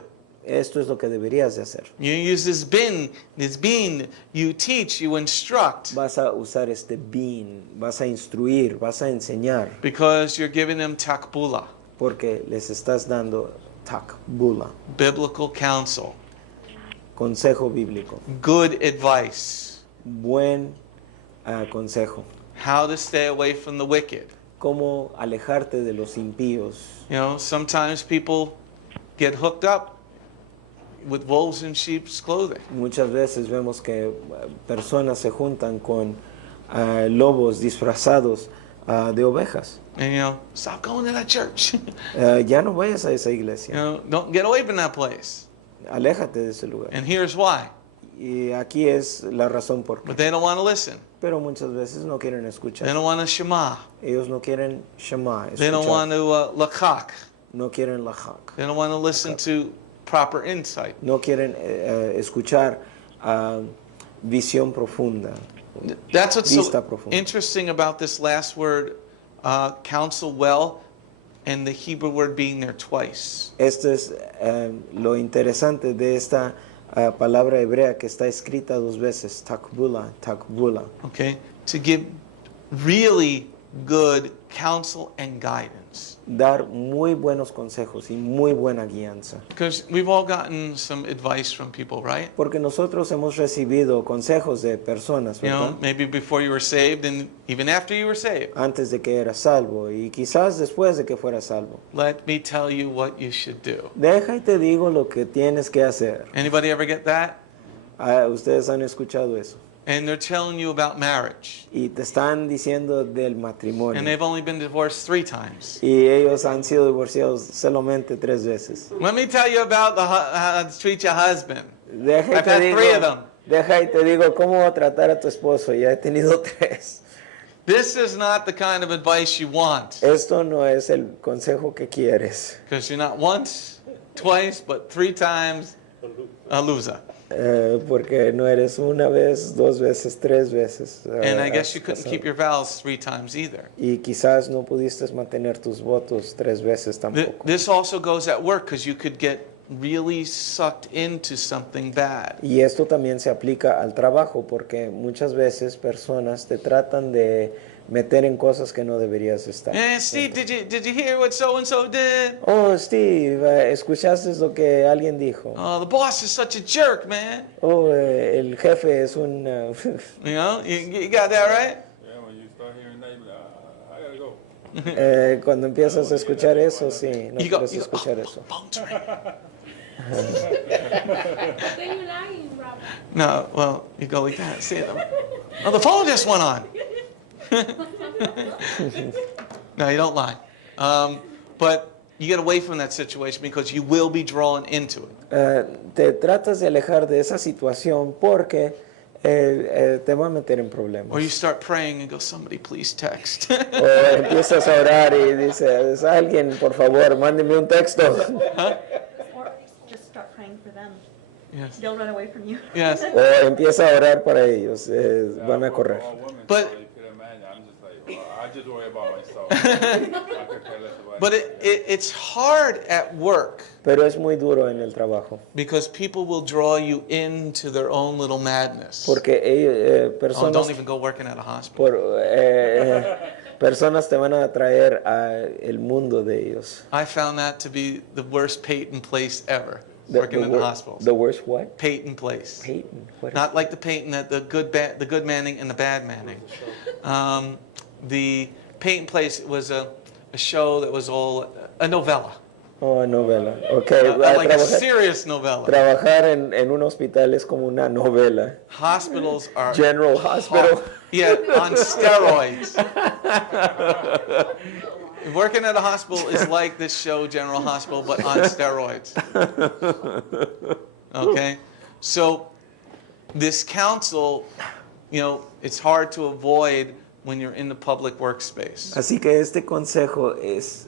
Esto es lo que deberías de hacer. You use this bean, you teach, you instruct, Vas a usar este bin, vas a instruir, vas a enseñar, because you're giving them takbula, porque les estás dando takbula, biblical counsel, consejo bíblico, good advice, buen consejo. how to stay away from the wicked. Cómo alejarte de los impíos. You know, sometimes people get hooked up with wolves in sheep's clothing. Muchas veces vemos que personas se juntan con lobos disfrazados de ovejas. And stop going to that church. Ya no vayas a esa You iglesia. know, don't get away from that place. Aléjate de ese lugar. And here's why. Y aquí es la razón por qué. But they don't want to listen. Pero muchas veces no quieren They escuchar. don't want to shema. Ellos no quieren shema, They don't escuchar. want to lakak. No quieren lachak. They don't want to listen to proper insight. No quieren escuchar visión profunda. That's what's Vista so profunda. interesting about this last word, counsel well, and the Hebrew word being there twice. Esto es lo interesante de esta palabra hebrea que está escrita 2 veces, takbula, takbula. Okay? To give really good counsel and guidance. dar muy buenos consejos y muy buena guianza. Because we've all gotten some advice from people, right? Porque nosotros hemos recibido consejos de personas, You ¿verdad? know, maybe before you were saved and even after you were saved. Antes de que eras salvo y quizás después de que fueras salvo. Let me tell you what you should do. Deja y te digo lo que tienes que hacer. Anybody ever get that? Ustedes han escuchado eso. And they're telling you about marriage. Y te están diciendo del And matrimonio. they've only been divorced 3 times. Y ellos han sido divorciados solamente 3 veces. Let me tell you about how to treat your husband. Deja y I've te had 3 of digo, them. deja y te digo cómo tratar a tu esposo. Ya he tenido 3. This is not the kind of advice you want. Esto no es el consejo que quieres. Because you're not once, twice, but 3 times a loser. Porque no eres una vez, 2 veces, 3 veces. And I guess you couldn't casado. keep your vows 3 times either. Y quizás no pudiste mantener tus votos 3 veces tampoco. This also goes at work because you could get really sucked into something bad. Y esto también se aplica al trabajo porque muchas veces personas te tratan de meter en cosas que no deberías estar. Steve, did you hear what so and so did? Oh, Steve, ¿escuchaste lo que alguien dijo? Oh, the boss is such a jerk, man. Oh, el jefe es un... You know, you got that right? Yeah, when you start hearing that, you be like, I gotta go. Cuando empiezas a escuchar eso, sí, no You go, quieres escuchar oh, eso. phone's ringing. Then you're lying, Robert. No, well, you go like that. See them. Oh, the phone just went on. No, you don't lie. But you get away from that situation because you will be drawn into it. Te tratas de alejar de esa situación porque te va a meter en problemas. Or you start praying and go, somebody please text. O empiezas a orar y dices, alguien, por favor, mándeme un texto. Or just start praying for them. Yes. They'll run away from you. Yes. O empieza a orar para ellos, van a correr. All women, But- so you can imagine. I'm just like, well, I just worry about myself. I could care less about But anybody it's hard at work Pero es muy duro en el trabajo, because people will draw you into their own little madness. porque ellos, Oh, personas, don't even go working at a hospital. personas te van a atraer a el mundo de ellos. I found that to be the worst patent place ever, The, working in the hospitals. the worst what? Patent place. Peyton. What is Not like the patent that the good Manning and the bad Manning. The patent place was a show that was all a novella, Oh, novela. Okay, like a trabajar, serious novella. trabajar en un hospital es como una novela. Hospitals are General Hospital. yeah, on steroids. Working at a hospital is like this show, General Hospital, but on steroids. Okay? So, this counsel, you know, it's hard to avoid when you're in the public workspace. Así que este consejo es,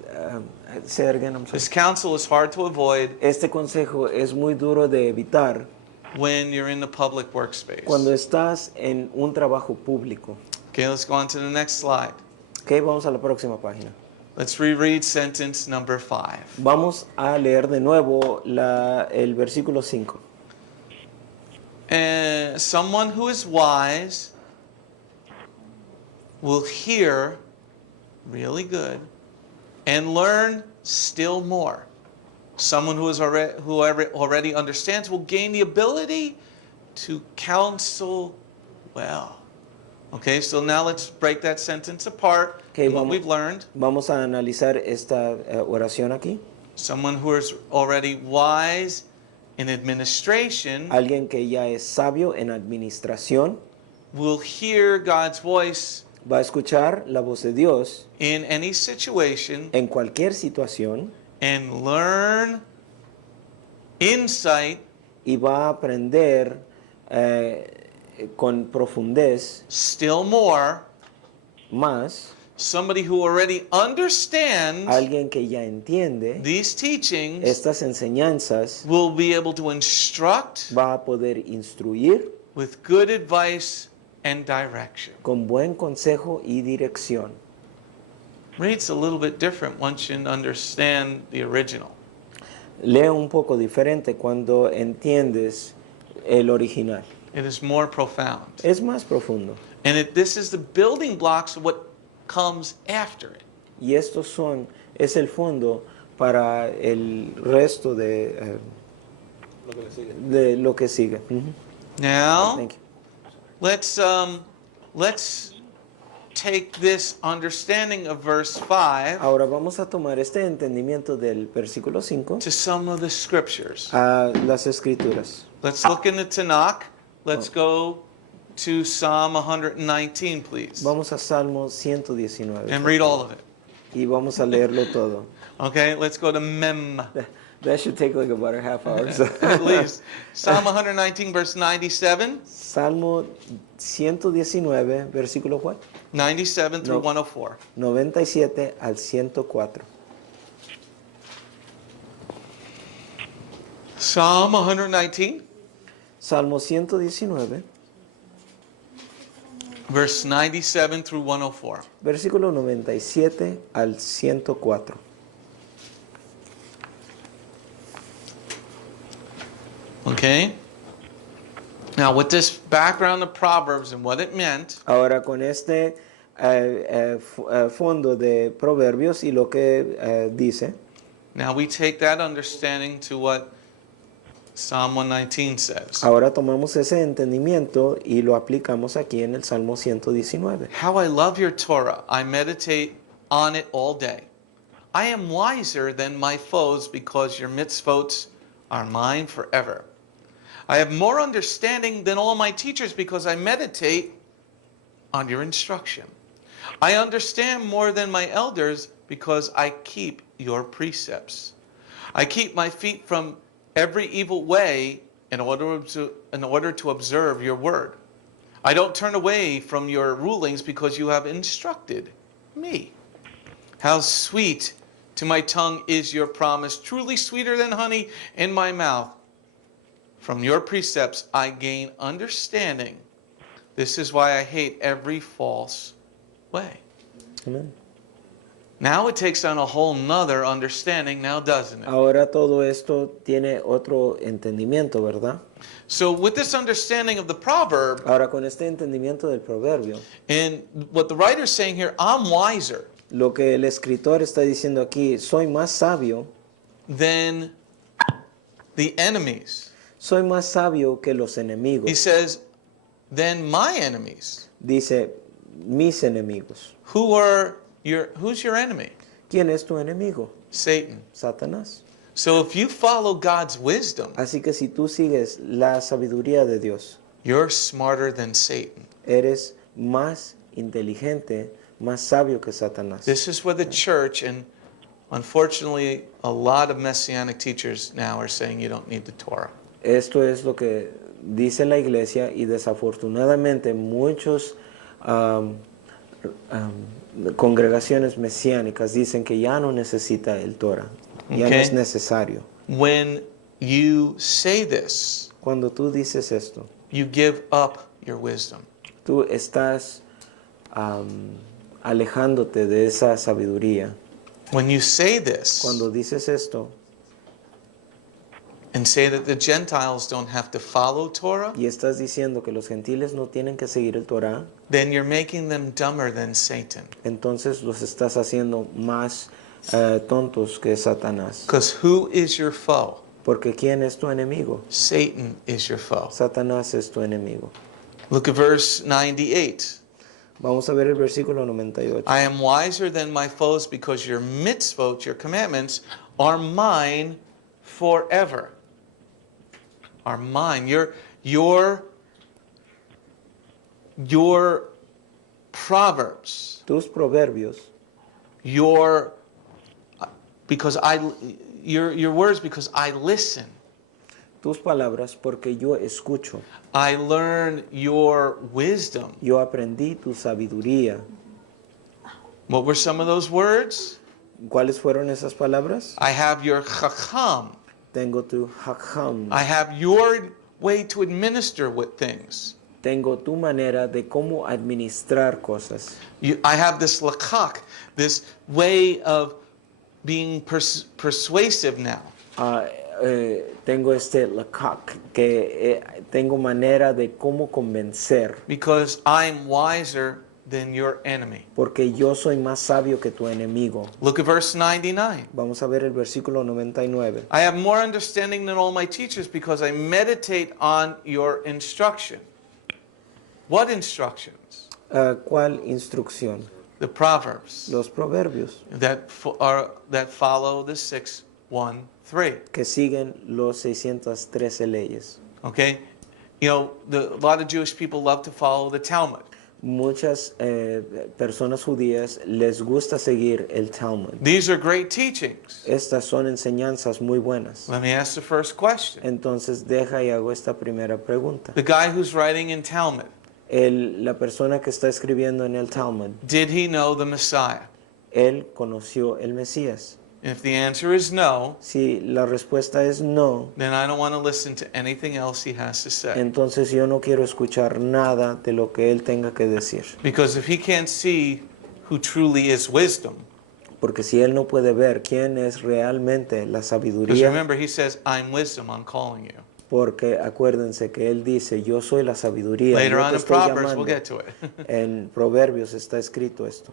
say it again, I'm sorry. This counsel is hard to avoid Este consejo es muy duro de evitar when you're in the public workspace. cuando estás en un trabajo público. Okay, let's go on to the next slide. Ok, vamos a la próxima página. Let's reread sentence number 5. Vamos a leer de nuevo el versículo 5. Someone who is wise will hear really good and learn still more. Someone who already understands will gain the ability to counsel well. Okay, so now let's break that sentence apart Okay, and what vamos- we've learned. Vamos a analizar esta oración aquí. Someone who is already wise in administration Alguien que ya es sabio en administración will hear God's voice va a escuchar la voz de Dios in any situation en cualquier situación and learn insight y va a aprender con profundez still more. más. Somebody who already understands Alguien que ya entiende these teachings estas enseñanzas will be able to instruct va a poder instruir with good advice and direction. con buen consejo y dirección. Reads a little bit different once you understand the original. Lee un poco diferente cuando entiendes el original. It is more profound. Es más profundo. And this is the building blocks of what comes after it. Y es el fondo para el resto de lo que sigue. Ujú. Now, Thank you. let's take this understanding of verse 5 Ahora vamos a tomar este entendimiento del versículo 5 to some of the scriptures. a las escrituras. Let's look in the Tanakh. Let's go to Psalm 119, please, Vamos a Salmo 119 and por read all favor. of it. Y vamos a leerlo todo. Okay, let's go to Mem. That should take like about a half hour. So. At least. Psalm 119, verse 97. Salmo 119, versículo ¿cuál? 97 through No. 104. 97 al 104. Psalm 119, Salmo 119, verse 97 through 104. versículo 97 al 104. Okay? Now, with this background of Proverbs and what it meant, Ahora con este fondo de Proverbios y lo que dice, now we take that understanding to what Psalm 119 says. ahora tomamos ese entendimiento y lo aplicamos aquí en el Salmo 119. How I love your Torah. I meditate on it all day. I am wiser than my foes because your mitzvot are mine forever. I have more understanding than all my teachers because I meditate on your instruction. I understand more than my elders because I keep your precepts. I keep my feet from every evil way in order to observe your word. I don't turn away from your rulings because you have instructed me. How sweet to my tongue is your promise, truly sweeter than honey in my mouth. From your precepts I gain understanding. This is why I hate every false way. Amén. Now it takes on a whole nother understanding now, doesn't it? Ahora todo esto tiene otro entendimiento, ¿verdad? So with this understanding of the proverb, Ahora con este entendimiento del proverbio, and what the writer's saying here, I'm wiser lo que el escritor está diciendo aquí, soy más sabio, than the enemies. soy más sabio que los He enemigos. says, than my enemies. Dice, mis enemigos. Who's your enemy? ¿Quién es tu enemigo? Satan. Satanás. So if you follow God's wisdom, Así que si tú sigues la sabiduría de Dios, you're smarter than Satan. eres más inteligente, más sabio que Satanás. This is where the church, and unfortunately a lot of messianic teachers now are saying you don't need the Torah. Esto es lo que dice la iglesia y desafortunadamente muchos congregaciones mesiánicas dicen que ya no necesita el Torah, ya no Okay. es necesario. When you say this, Cuando tú dices esto, you give up your wisdom. tú estás alejándote de esa sabiduría. When you say this Cuando dices esto and say that the Gentiles don't have to follow Torah, y estás diciendo que los gentiles no tienen que seguir el Torah, then you're making them dumber than Satan. entonces los estás haciendo más tontos que Satanás. Because who is your foe? Porque ¿quién es tu enemigo? Satan is your foe. Satanás es tu enemigo. Look at verse 98. Vamos a ver el versículo 98. I am wiser than my foes because your mitzvot, your commandments, are mine forever. Are mine. Your proverbs, Tus proverbios, your words because I listen. tus palabras, porque yo escucho. I learn your wisdom. Yo aprendí tu sabiduría. What were some of those words? ¿Cuáles fueron esas palabras? I have your chacham. Tengo tu hakam. I have your way to administer with things. Tengo tu manera de cómo administrar cosas. I have this lakak, this way of being persuasive now. Tengo este lakak, que tengo manera de cómo convencer. Because I'm wiser than your enemy. porque yo soy más sabio que tu enemigo. Look at verse 99. Vamos a ver el versículo 99. I have more understanding than all my teachers because I meditate on your instruction. What instructions? ¿Cuál instrucción? The Proverbs Los proverbios that follow the 613. que siguen los 613 leyes. Okay? You know, a lot of Jewish people love to follow the Talmud. Muchas personas judías les gusta seguir el Talmud. These are great teachings. Estas son enseñanzas muy buenas. Let me ask the first question. Entonces deja y hago esta primera pregunta. The guy who's writing in Talmud, La persona que está escribiendo en el Talmud, did he know the Messiah? él conoció el Mesías. If the answer is no, Si la respuesta es no, then I don't want to listen to anything else he has to say. entonces yo no quiero escuchar nada de lo que él tenga que decir. Because if he can't see who truly is wisdom, Porque si él no puede ver quién es realmente la because sabiduría, remember he says, I'm wisdom, I'm calling you. porque acuérdense que él dice, yo soy la sabiduría, Later yo on te in estoy Proverbs, we'll llamando. get to it. En Proverbios está escrito esto.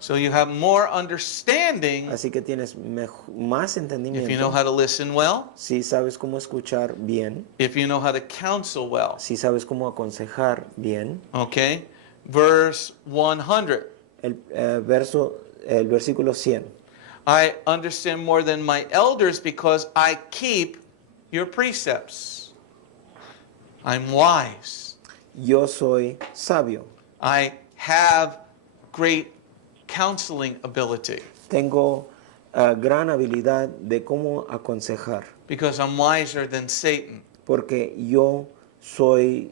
So you have more understanding Así que tienes más if you know entendimiento how to listen well, si sabes cómo escuchar bien, if you know how to counsel well. si sabes cómo aconsejar bien. Okay? Verse 100. El versículo 100. I understand more than my elders because I keep your precepts. I'm wise. Yo soy sabio. I have great counseling ability Tengo gran habilidad de cómo aconsejar, because I'm wiser than Satan. porque yo soy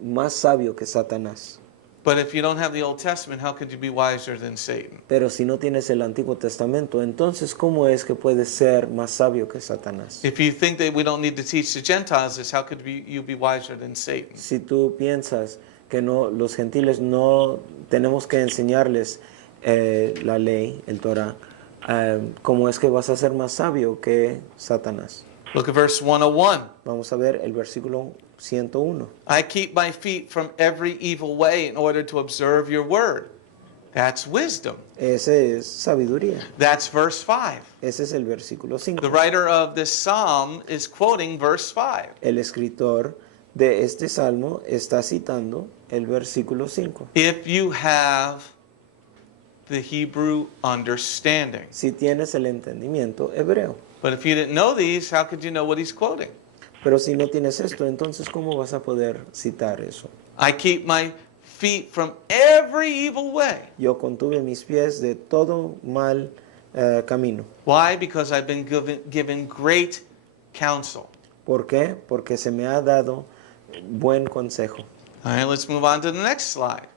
más sabio que Satanás. But if you don't have the Old Testament, how could you be wiser than Satan? Pero si no tienes el Antiguo Testamento, entonces ¿cómo es que puedes ser más sabio que Satanás? If you think that we don't need to teach the Gentiles this, how could you be wiser than Satan? Si tú piensas que no, los gentiles no tenemos que enseñarles la ley, el Torah, ¿cómo es que vas a ser más sabio que Satanás? Look at verse 101. Vamos a ver el versículo 101. I keep my feet from every evil way in order to observe your word. That's wisdom. Ese es sabiduría. That's verse 5. Ese es el versículo 5. The writer of this psalm is quoting verse 5. El escritor de este salmo está citando el versículo 5. If you have the Hebrew understanding. Si tienes el entendimiento hebreo. But if you didn't know these, how could you know what he's quoting? Pero si no tienes esto, entonces ¿cómo vas a poder citar eso? I keep my feet from every evil way. Yo contuve mis pies de todo mal camino. Why? Because I've been given great counsel. ¿Por qué? Porque se me ha dado buen consejo. All right, let's move on to the next slide.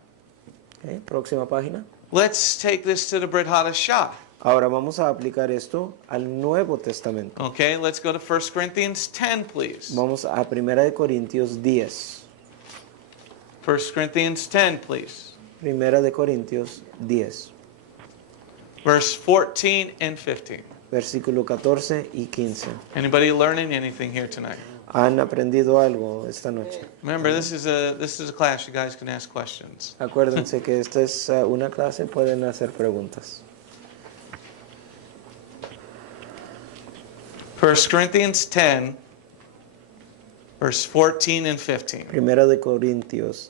¿Ok? Próxima página. Let's take this to the Brit Hadashah. Ahora vamos a aplicar esto al Nuevo Testamento. Okay, let's go to 1 Corinthians 10, please. Vamos a 1 Corintios 10. 1 Corinthians 10, please. 1 Corintios 10. Verse 14 and 15. Versículo 14 y 15. Anybody learning anything here tonight? ¿Han aprendido algo esta noche? Remember, this is a class. You guys can ask questions. Acuérdense que esta es una clase, pueden hacer preguntas. 1 Corinthians 10, verse 14 and 15. 1 Corintios,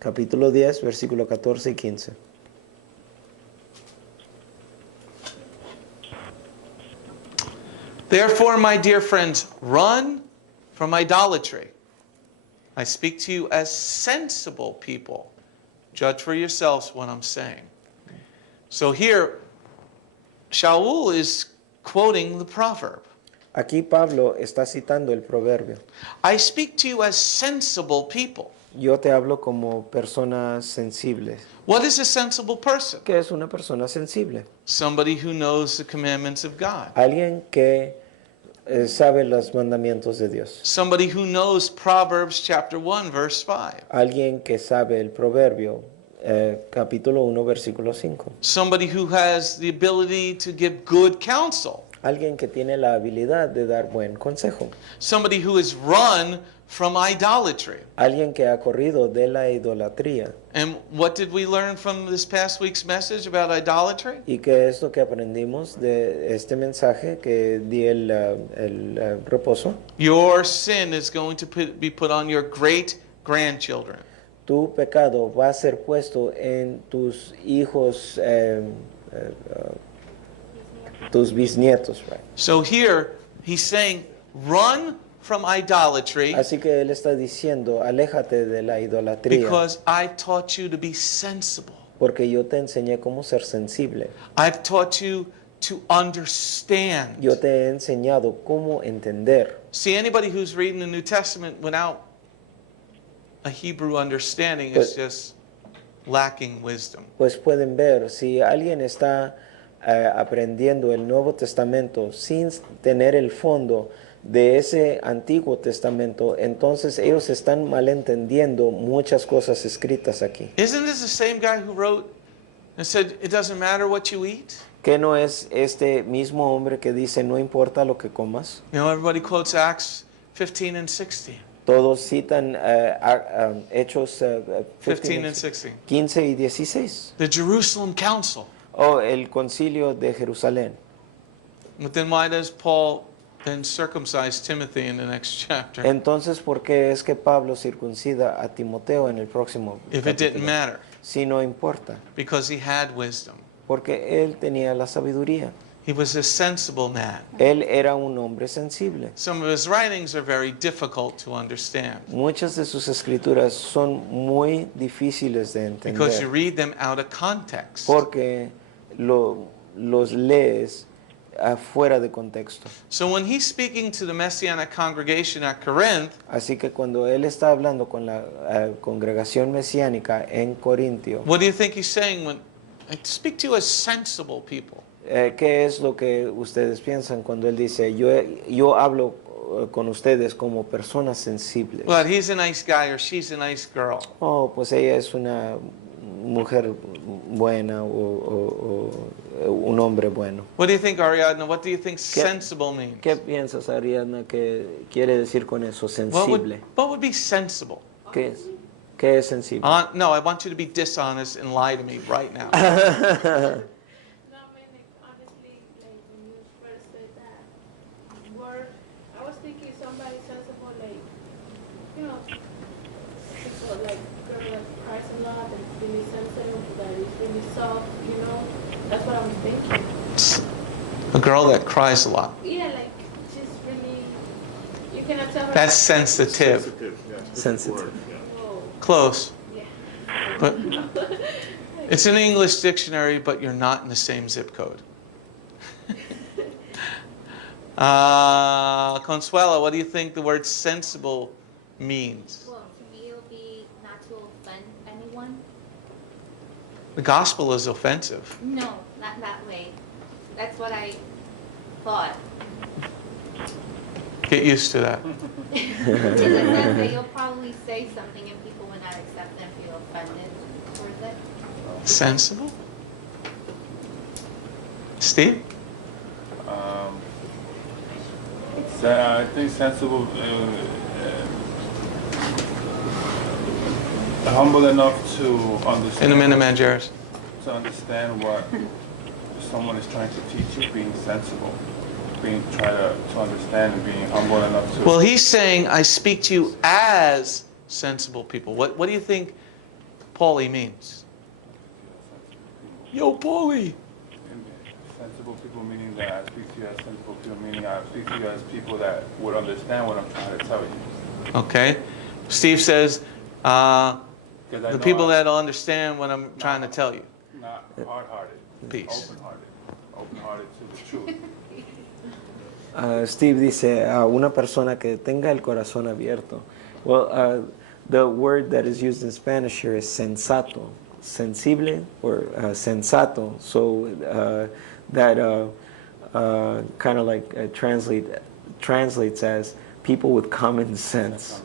capítulo 10, versículo 14 y 15. Therefore, my dear friends, run from idolatry. I speak to you as sensible people. Judge for yourselves what I'm saying. So here, Shaul is quoting the proverb. Aquí Pablo está citando el proverbio. I speak to you as sensible people. Yo te hablo como persona sensible. What is a sensible person? ¿Qué es una persona sensible? Somebody who knows the commandments of God. Alguien que sabe los mandamientos de Dios. Somebody who knows Proverbs chapter 1, verse 5. Alguien que sabe el proverbio, capítulo 1, versículo 5. Somebody who has the ability to give good counsel. Alguien que tiene la habilidad de dar buen consejo. Somebody who has run from idolatry. Alguien que ha corrido de la idolatría. And what did we learn from this past week's message about idolatry? ¿Y qué es lo que aprendimos de este mensaje que di el reposo? Your sin is going to be put on your great grandchildren. Tu pecado va a ser puesto en tus hijos, tus bisnietos. Right? So here he's saying, run from idolatry Así que él está diciendo, aléjate de la idolatría, because I taught you to be sensible. porque yo te enseñé cómo ser sensible. I've taught you to understand. Yo te he enseñado cómo entender. See, anybody who's reading the New Testament without a Hebrew understanding is just lacking wisdom. Pues pueden ver, si alguien está aprendiendo el Nuevo Testamento sin tener el fondo de ese Antiguo Testamento, entonces ellos están malentendiendo muchas cosas escritas aquí. Isn't this the same guy who wrote and said, it doesn't matter what you eat? ¿Qué no es este mismo hombre que dice, no importa lo que comas? You know, everybody quotes Acts 15 and 16. Todos citan Hechos 15 and 16. 15 y 16. The Jerusalem Council. O el concilio de Jerusalén. But then why does Paul then circumcise Timothy in the next chapter? Entonces, ¿por qué es que Pablo circuncida a Timoteo en el próximo If it didn't capítulo? matter. Si no importa, Because he had wisdom. porque él tenía la sabiduría. He was a sensible man. Él era un hombre sensible. Some of his writings are very difficult to understand Muchas de sus escrituras son muy difíciles de because you entender, read them out of context. porque los lees afuera de contexto. So when he's speaking to the Messianic congregation at Corinth, Así que cuando él está hablando con la congregación mesiánica en Corintio, what do you think he's saying when I speak to you as sensible people? ¿qué es lo que ustedes piensan cuando él dice, yo hablo con ustedes como personas sensibles? Well, he's a nice guy or she's a nice girl. Oh, pues ella es una mujer buena o un hombre bueno. What do you think, Ariadna? What do you think sensible means? ¿Qué piensas, Ariadna, que quiere decir con eso, sensible? What would be sensible? ¿Qué es? ¿Qué es sensible? No, I want you to be dishonest and lie to me right now. No, I mean, like, honestly, like, when you first said that word, I was thinking somebody sensible, like, you know, people like girl that cries a lot, that's really sensitive, that is really soft, you know? That's what I was thinking. A girl that cries a lot. Yeah, like, she's really, you cannot tell her. That's sensitive. Sensitive. Whoa, Close. yeah. But it's an English dictionary, but you're not in the same zip code. Consuelo, what do you think the word sensible means? Well, to me, it would be not to offend anyone. The gospel is offensive. No, not that way. That's what I thought. Get used to that. In the sense that you'll probably say something and people will not accept it and feel offended towards it. Sensible? Steve? I think sensible, humble enough to understand. In a minute, man, Jairus. To understand what someone is trying to teach you, being sensible, try to understand and being humble enough to. Well, he's saying, I speak to you as sensible people. What do you think Paulie means? Yo, Paulie! Sensible people meaning that I speak to you as sensible people, meaning I speak to you as people that would understand what I'm trying to tell you. Okay. Steve says, the know people that'll understand what I'm trying to tell you. Not hard-hearted. Peace. Open-hearted. Open-hearted to the truth. Steve dice, una persona que tenga el corazón abierto. Well, the word that is used in Spanish here is sensato, sensible or sensato. So that kind of like translates as people with common sense.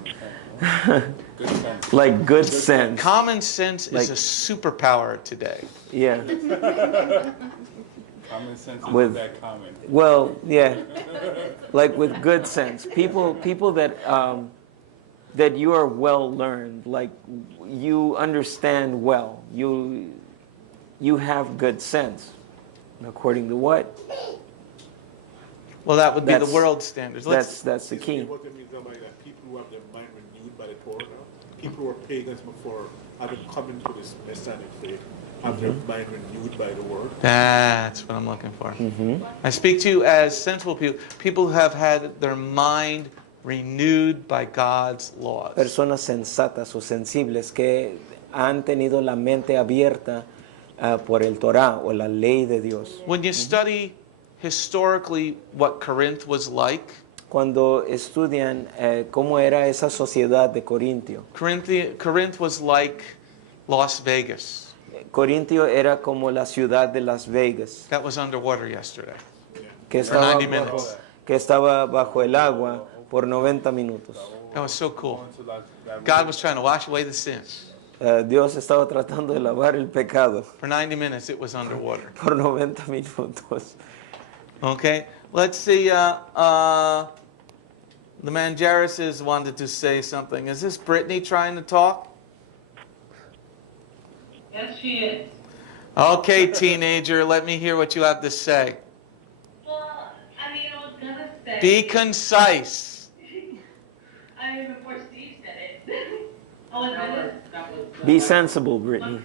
Good sense. Like good sense. Common sense is a superpower today. Yeah. Common sense isn't With- that common. Well, yeah, like with good sense. People that that you are well learned, like you understand well. You have good sense. According to what? Well, that would be the That's- world standards. That's the Isn't key. it what it means by that people who have their mind renewed by the Torah now? People who are pagans before having come into this Messianic faith have their mind renewed by the word. That's what I'm looking for. I speak to you as sensible people, people who have had their mind renewed by God's laws. Personas sensatas o sensibles que han tenido la mente abierta por el Torah o la ley de Dios. When you study historically what Corinth was like, Cuando estudian cómo era esa sociedad de Corintio. Corinth was like Las Vegas. Corintio era como la ciudad de Las Vegas, That was underwater yesterday. que For estaba, 90 minutes. que estaba bajo el agua por 90 minutos. That was so cool. Going to that God was trying to wash away the sin. Dios estaba tratando de lavar el pecado For 90 minutes, it was underwater. por 90 minutos. Okay, let's see. The Manjarises wanted to say something. Is this Brittany trying to talk? Yes, she is. Okay, teenager, let me hear what you have to say. Well, I mean, I was gonna say. Be concise. I mean, before Steve said it. I was gonna. Be sensible, Brittany.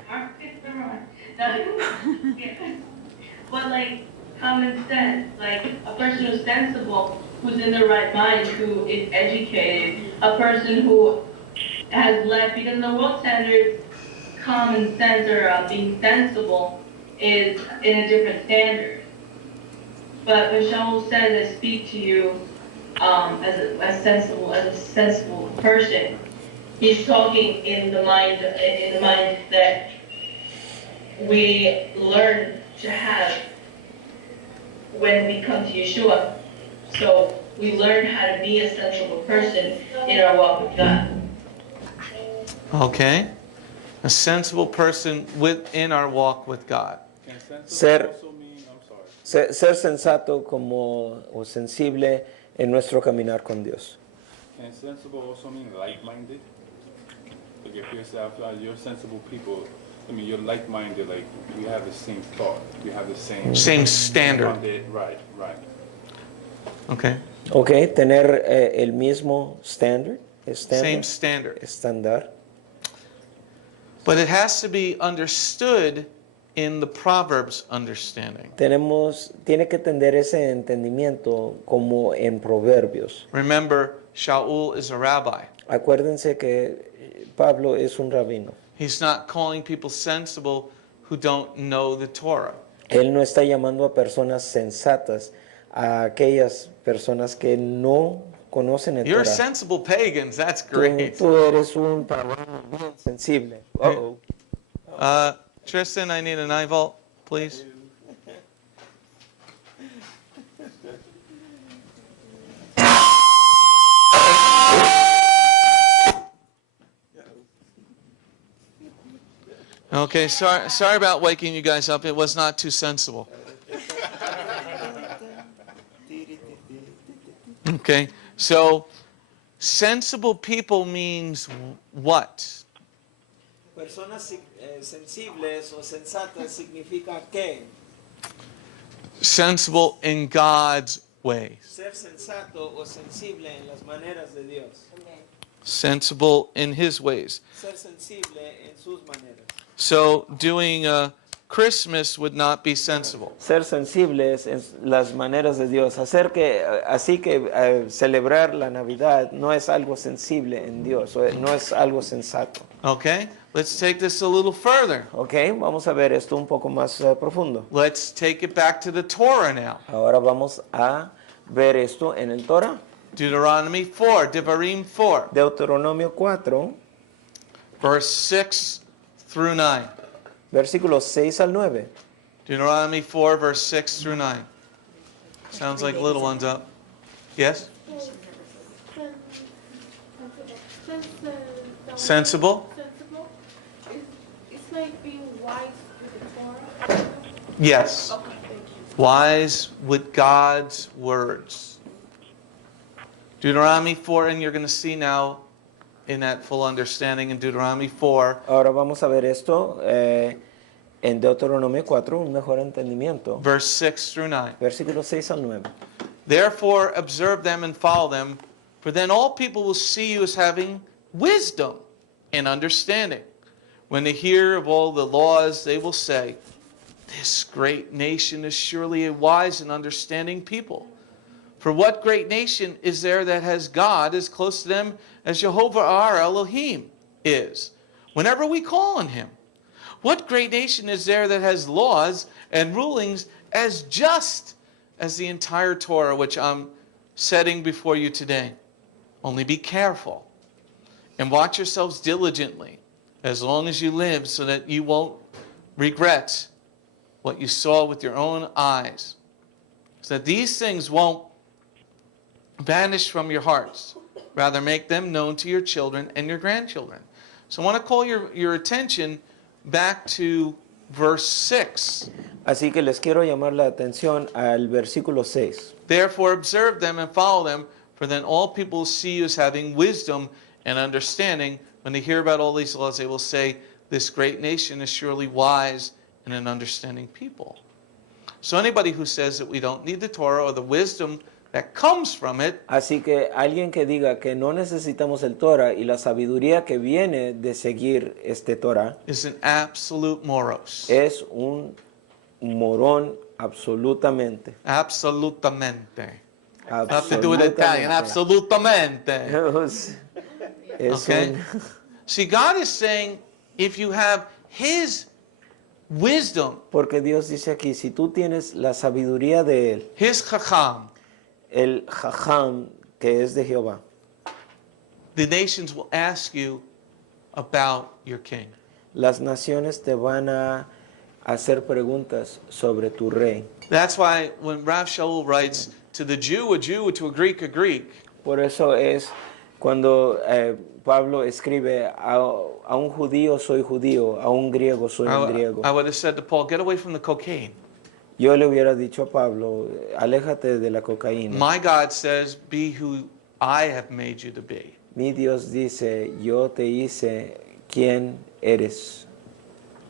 But like common sense, like a person who's sensible, who's in their right mind, who is educated, a person who has left, because in the world standards, common sense or being sensible is in a different standard. But when Shaul says, I speak to you as a sensible person, he's talking in the mind that we learn to have when we come to Yeshua. So we learn how to be a sensible person in our walk with God. Okay. A sensible person within our walk with God. Can sensible Ser- also mean, I'm sorry. Ser sensato como o sensible en nuestro caminar con Dios. Can sensible also mean like-minded? Like if you're sensible people, I mean, you're like-minded, like we have the same thought, we have the same... Same standard. Right. Okay. Okay, tener el mismo standard, Same standard. estándar. But it has to be understood in the Proverbs understanding. Tiene que tener ese entendimiento como en Proverbios. Remember, Shaul is a rabbi. Acuérdense que Pablo es un rabino. He's not calling people sensible who don't know the Torah. Él no está llamando a personas sensatas, a aquellas personas que no conocen el You're Torah. sensible pagans, that's great. Tú eres un pagano bien sensible. Uh-oh. Tristan, I need a 9-volt, please. Okay, sorry about waking you guys up. It was not too sensible. Okay, so sensible people means what? Personas sensibles o sensatas significa qué? Sensible in God's ways. Ser sensato o sensible en las maneras de Dios. Sensible in His ways. Ser sensible en sus maneras. So doing Christmas would not be sensible. Ser sensibles en las maneras de Dios. Así que celebrar la Navidad no es algo sensible en Dios, no es algo sensato. Okay, let's take this a little further. Ok, vamos a ver esto un poco más profundo. Let's take it back to the Torah now. Ahora vamos a ver esto en el Torah. Deuteronomy 4, Devarim 4, Deuteronomio 4, verse 6 through 9. versículos 6 al 9. Deuteronomy 4, verse 6 through 9. Sounds like little ones up. Yes? Sensible? Sensible. It's like being wise with the Torah. Yes. Okay, thank you. Wise with God's words. Deuteronomy 4, and you're going to see now in that full understanding in Deuteronomy 4, Ahora vamos a ver esto en Deuteronomio 4, un mejor entendimiento. verse 6 through 9. Versículos 6 al 9. Therefore observe them and follow them, for then all people will see you as having wisdom and understanding. When they hear of all the laws, they will say, this great nation is surely a wise and understanding people. For what great nation is there that has God as close to them as Jehovah our Elohim is, whenever we call on him? What great nation is there that has laws and rulings as just as the entire Torah which I'm setting before you today? Only be careful and watch yourselves diligently as long as you live, so that you won't regret what you saw with your own eyes, so that these things won't vanish from your hearts. Rather, make them known to your children and your grandchildren. So I want to call your attention back to verse 6. Así que les quiero llamar la atención al versículo 6. Therefore observe them and follow them, for then all people will see you as having wisdom and understanding. When they hear about all these laws, they will say, this great nation is surely wise and an understanding people. So anybody who says that we don't need the Torah or the wisdom that comes from it, Así que alguien que diga que no necesitamos el Torah y la sabiduría que viene de seguir este Torah is an absolute moros. es un morón absolutamente. Absolutamente. Have to do it in Italian. Absolutamente. Es Okay? un- See, God is saying, if you have His wisdom, porque Dios dice aquí, si tú tienes la sabiduría de Él, His chacham, el jajam que es de Jehová, the nations will ask you about your king. las naciones te van a hacer preguntas sobre tu rey. That's why when Rav Shaul writes, to the Jew, a Jew, to a Greek, a Greek, Por eso es cuando Pablo escribe a un judío soy judío, a un griego soy un griego. I would have said to Paul, get away from the cocaine. Yo le hubiera dicho a Pablo, aléjate de la cocaína. My God says, be who I have made you to be. Mi Dios dice, yo te hice quien eres.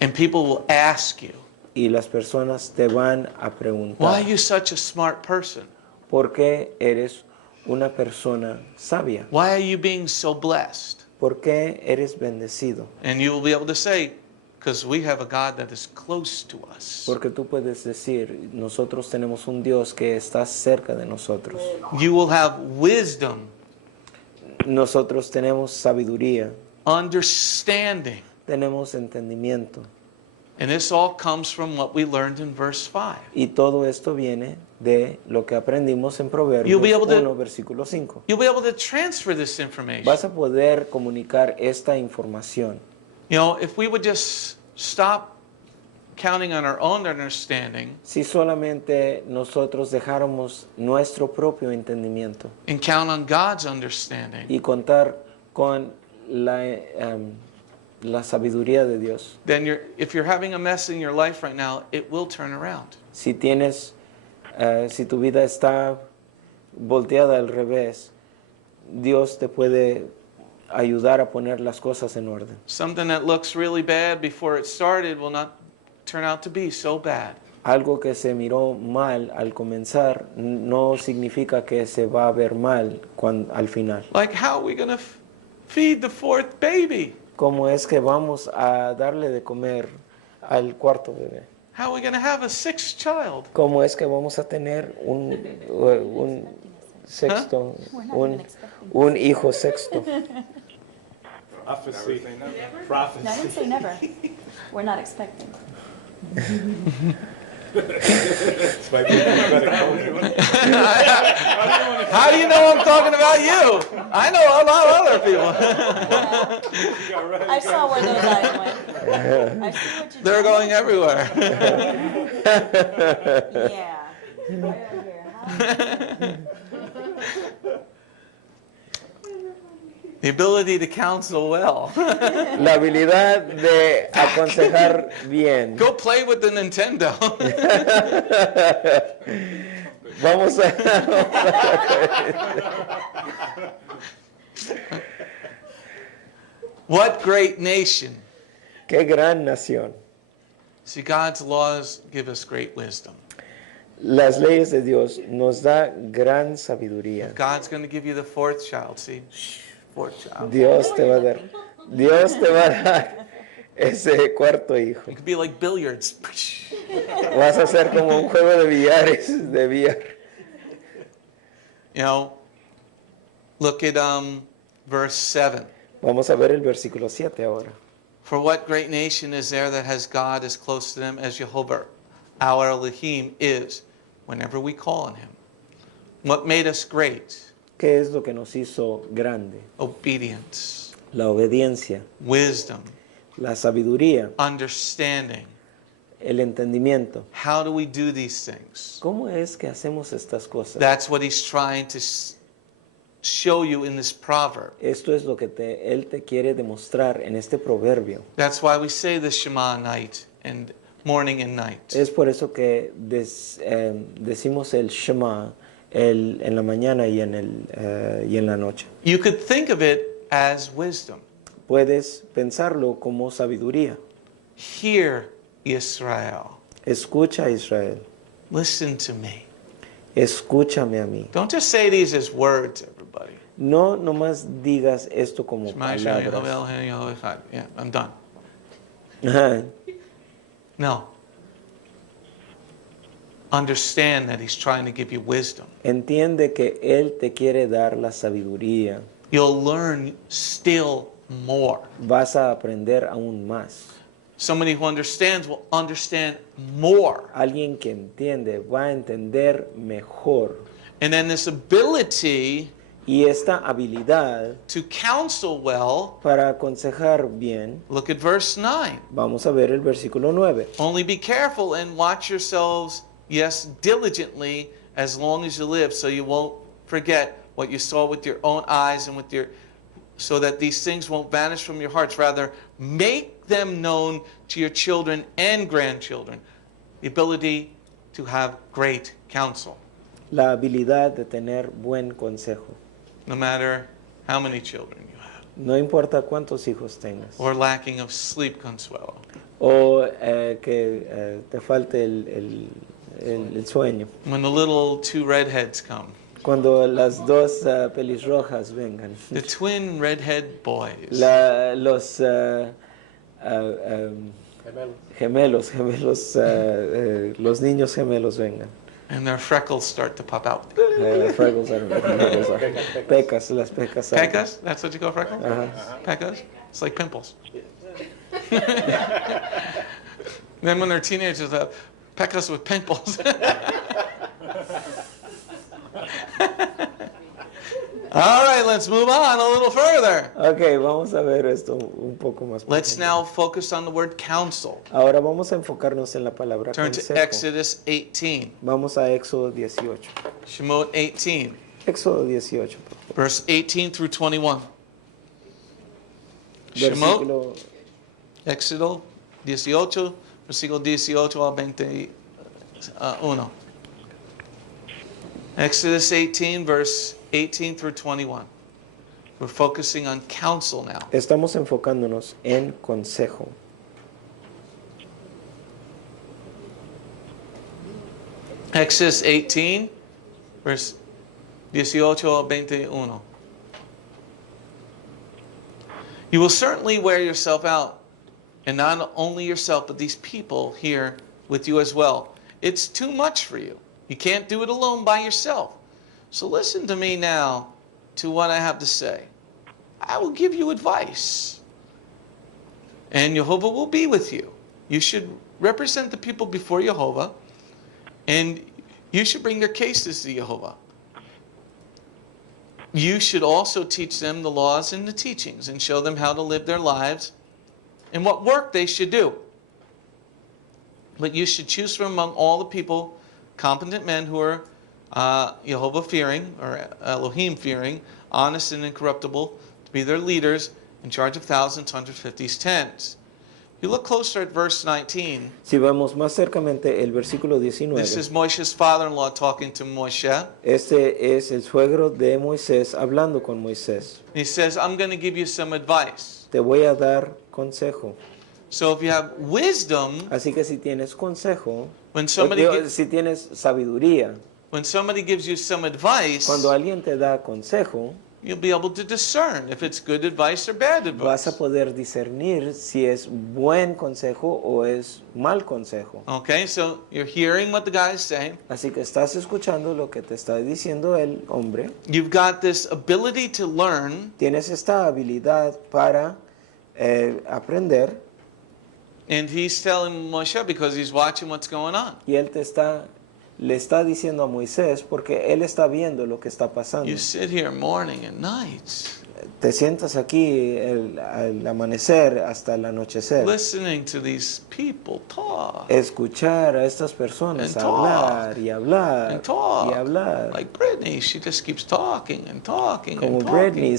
And people will ask you, Y las personas te van a why preguntar, are you such a smart person? ¿por qué eres una persona sabia? Why are you being so blessed? ¿Por qué eres bendecido? And you will be able to say, because we have a God that is close to us. Porque tú puedes decir, nosotros tenemos un Dios que está cerca de nosotros. You will have wisdom, Nosotros tenemos sabiduría, understanding. tenemos entendimiento. And this all comes from what we learned in verse 5. Y todo esto viene de lo que aprendimos en Proverbios You'll be able to- 1, versículo 5. You'll be able to transfer this information. Vas a poder comunicar esta información. You know, if we would just stop counting on our own understanding Si solamente nosotros dejáramos nuestro propio entendimiento and count on God's understanding, y contar con la sabiduría de Dios. then if you're having a mess in your life right now, it will turn around. Si si tu vida está volteada al revés, Dios te puede ayudar a poner las cosas en orden. Something that looks really bad before it started will not turn out to be so bad. Algo que se miró mal al comenzar no significa que se va a ver mal al final. Like, how are we going to feed the fourth baby? ¿Cómo es que vamos a darle de comer al cuarto bebé? How are we going to have a sixth child? ¿Cómo es que vamos a tener un sexto, un hijo sexto? Prophecy. No, I Prophecy. didn't say never. We're not expecting. It's my prophetic moment. How do you know I'm talking about you? I know a lot of other people. I saw where those eyes went. I see what you They're did. going everywhere. Yeah. Right over here. The ability to counsel well. La habilidad de aconsejar bien. Go play with the Nintendo. Vamos a... What great nation. Qué gran nación. See, God's laws give us great wisdom. Las leyes de Dios nos da gran sabiduría. God's going to give you the fourth child, see? Fourth child. Dios te va a dar. Dios te va a dar ese cuarto hijo. It could be like billiards. Vas a hacer como un juego de billares, de billar. You know, look at verse 7. Vamos a ver el versículo 7 ahora. For what great nation is there that has God as close to them as Jehovah, our Elohim, is whenever we call on him? What made us great? ¿Qué es lo que nos hizo grande? Obedience, La obediencia, wisdom, la sabiduría, understanding. el entendimiento. How do we do these things? ¿Cómo es que hacemos estas cosas? That's what he's trying to show you in this proverb. Esto es lo que Él te quiere demostrar en este proverbio. That's why we say the Shema night and morning and night. Es por eso que decimos el Shema en la mañana y en la noche. You could think of it as wisdom. Puedes pensarlo como sabiduría. Hear, Israel. Escucha, Israel. Listen to me. Escúchame a mí. Don't just say these as words, everybody. No nomás digas esto como Shema Yisrael, Yehovah palabras. Eloheinu, Yehovah Echad. Yeah, I'm done. Ajá. No. Understand that he's trying to give you wisdom. Entiende que Él te quiere dar la sabiduría. You'll learn still more. Vas a aprender aún más. Somebody who understands will understand more. Alguien que entiende va a entender mejor. And then this ability Y esta habilidad to counsel well, para aconsejar bien, look at verse 9. vamos a ver el versículo 9. Only be careful and watch yourselves, yes, diligently, as long as you live, so you won't forget what you saw with your own eyes and with your, so that these things won't vanish from your hearts. Rather, make them known to your children and grandchildren. The ability to have great counsel, La habilidad de tener buen consejo. no matter how many children you have, No importa cuántos hijos tengas. or lacking of sleep consuelo. O que te falte el sueño. When the little two redheads come, Cuando las dos pelirrojas vengan. the twin redhead boys. Los gemelos, los niños gemelos vengan. And their freckles start to pop out. Freckles are pecas, las pecas. Pecas? That's what you call freckles? Ajá. Pecas? It's like pimples. Then when they're teenagers, they have pecas with pimples. All right, let's move on a little further. Ok, vamos a ver esto un poco más. Let's profundo. now focus on the word counsel. Ahora vamos a enfocarnos en la palabra Turn to consejo. Exodus 18. Vamos a Éxodo 18. Shemot 18, Éxodo 18, por favor. verse 18 through 21. Shemot, Versículo Éxodo 18, versículo 18 al 21. Exodus 18, verse 18 through 21. We're focusing on counsel now. Estamos enfocándonos en consejo. Exodus 18, verse 18 al 21. You will certainly wear yourself out, and not only yourself, but these people here with you as well. It's too much for you. You can't do it alone by yourself. So listen to me now to what I have to say. I will give you advice, and Jehovah will be with you. You should represent the people before Jehovah, and you should bring their cases to Jehovah. You should also teach them the laws and the teachings and show them how to live their lives and what work they should do. But you should choose from among all the people competent men who are Jehovah fearing or Elohim fearing, honest and incorruptible, to be their leaders in charge of thousands, hundreds, fifties, tens. You look closer at verse 19. Si vemos más cercamente el versículo This 19, is Moshe's father-in-law talking to Moshe. este es el suegro de Moisés hablando con Moisés. He says, I'm going to give you some advice. Te voy a dar consejo. So if you have wisdom, Así que si tienes consejo, when somebody, si tienes sabiduría, when somebody gives you some advice, cuando alguien te da consejo, you'll be able to discern if it's good advice or bad vas a advice. poder discernir si es buen consejo o es mal consejo. Okay, so you're hearing what the guy is saying. Así que estás escuchando lo que te está diciendo el hombre. You've got this ability to learn, Tienes esta habilidad para aprender and he's telling Moshe because he's watching what's going on. y él le está diciendo a Moisés porque él está viendo lo que está pasando. You sit here morning and nights, Te sientas aquí al amanecer hasta el anochecer. listening to these people talk Escuchar a estas personas And hablar y hablar and talk. y hablar. Like Brittany, she just keeps talking and talking Como and talking. Britney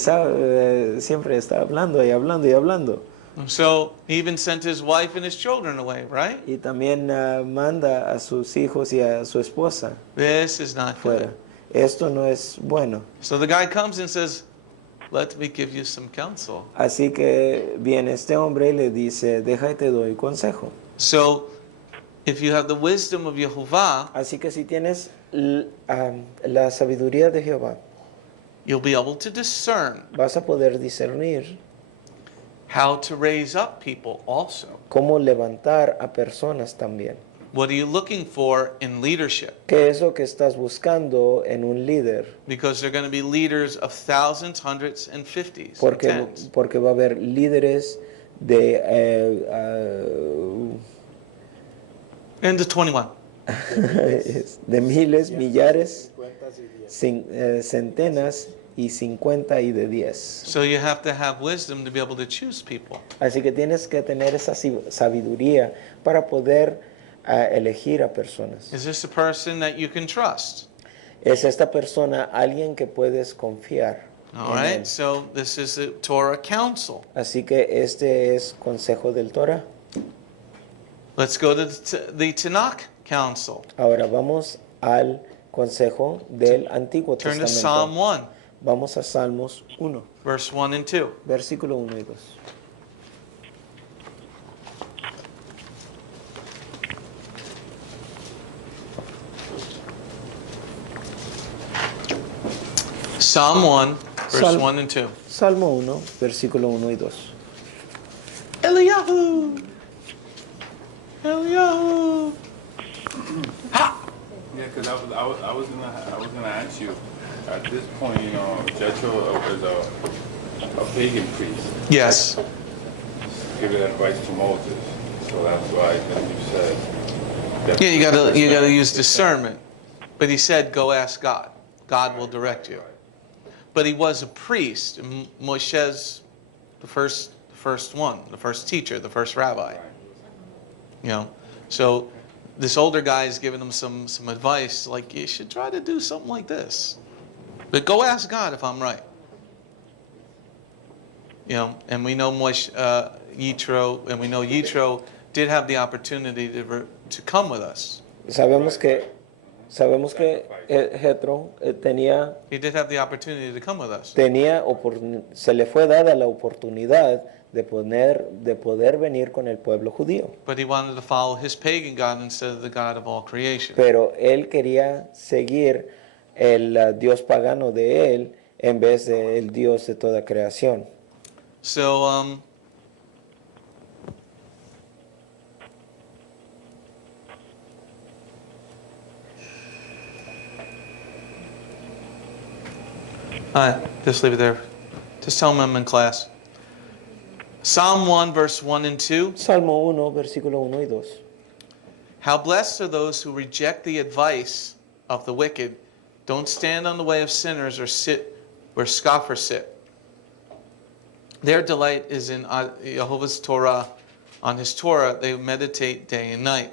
siempre está hablando y hablando y hablando. So he even sent his wife and his children away, right? Y también manda a sus hijos y a su esposa This is not fuera. good. Esto no es bueno. So the guy comes and says, let me give you some counsel. Así que viene este hombre y le dice, deja y te doy consejo. So if you have the wisdom of Yehovah, Así que si tienes la sabiduría de Jehová, you'll be able to discern vas a poder discernir how to raise up people also. cómo levantar a personas también. What are you looking for in leadership? ¿Qué es lo que estás buscando en un líder? Because they're going to be leaders of thousands, hundreds, and fifties, and Porque tens. va a haber líderes de And the 21. de miles, millares, centenas y 50 y de 10. So you have to have wisdom to be able to choose people. Así que tienes que tener esa sabiduría para poder elegir a personas. Is this a person that you can trust? Es esta persona alguien que puedes confiar All en él. right, so this is the Torah counsel. Así que este es consejo del Torah. Let's go to the Tanakh counsel. Ahora vamos al consejo del Antiguo Turn to Psalm Testamento. 1, Vamos a Salmos 1, verse 1 and 2. versículo 1 y 2. Psalm 1, verse Sal- 1 and 2. Salmo 1, versículo 1 y 2. Eliyahu! Eliyahu! Yeah, because I was gonna ask you. At this point, you know, Jethro is a pagan priest Yes. giving advice to Moses. So that's why then you said. Yeah, you gotta use discernment. But he said, go ask God. God will direct you. But he was a priest. And Moshe's the first one, the first teacher, the first rabbi. You know, so this older guy is giving him some advice, like you should try to do something like this. But go ask God if I'm right. You know, and we know Yitro, and we know Yitro did have the opportunity to come with us. Sabemos que Jethro tenía He did have the opportunity to come with us. se le fue dada la oportunidad de poder venir con el pueblo judío. But he wanted to follow his pagan God instead of the God of all creation. Pero él quería seguir el Dios pagano de él en vez del Dios de toda creación. So, just leave it there. Just tell them I'm in class. Psalm 1, verse 1 and 2. Salmo 1, versículo 1 y 2. How blessed are those who reject the advice of the wicked, don't stand on the way of sinners, or sit where scoffers sit. Their delight is in Jehovah's Torah. On his Torah, they meditate day and night.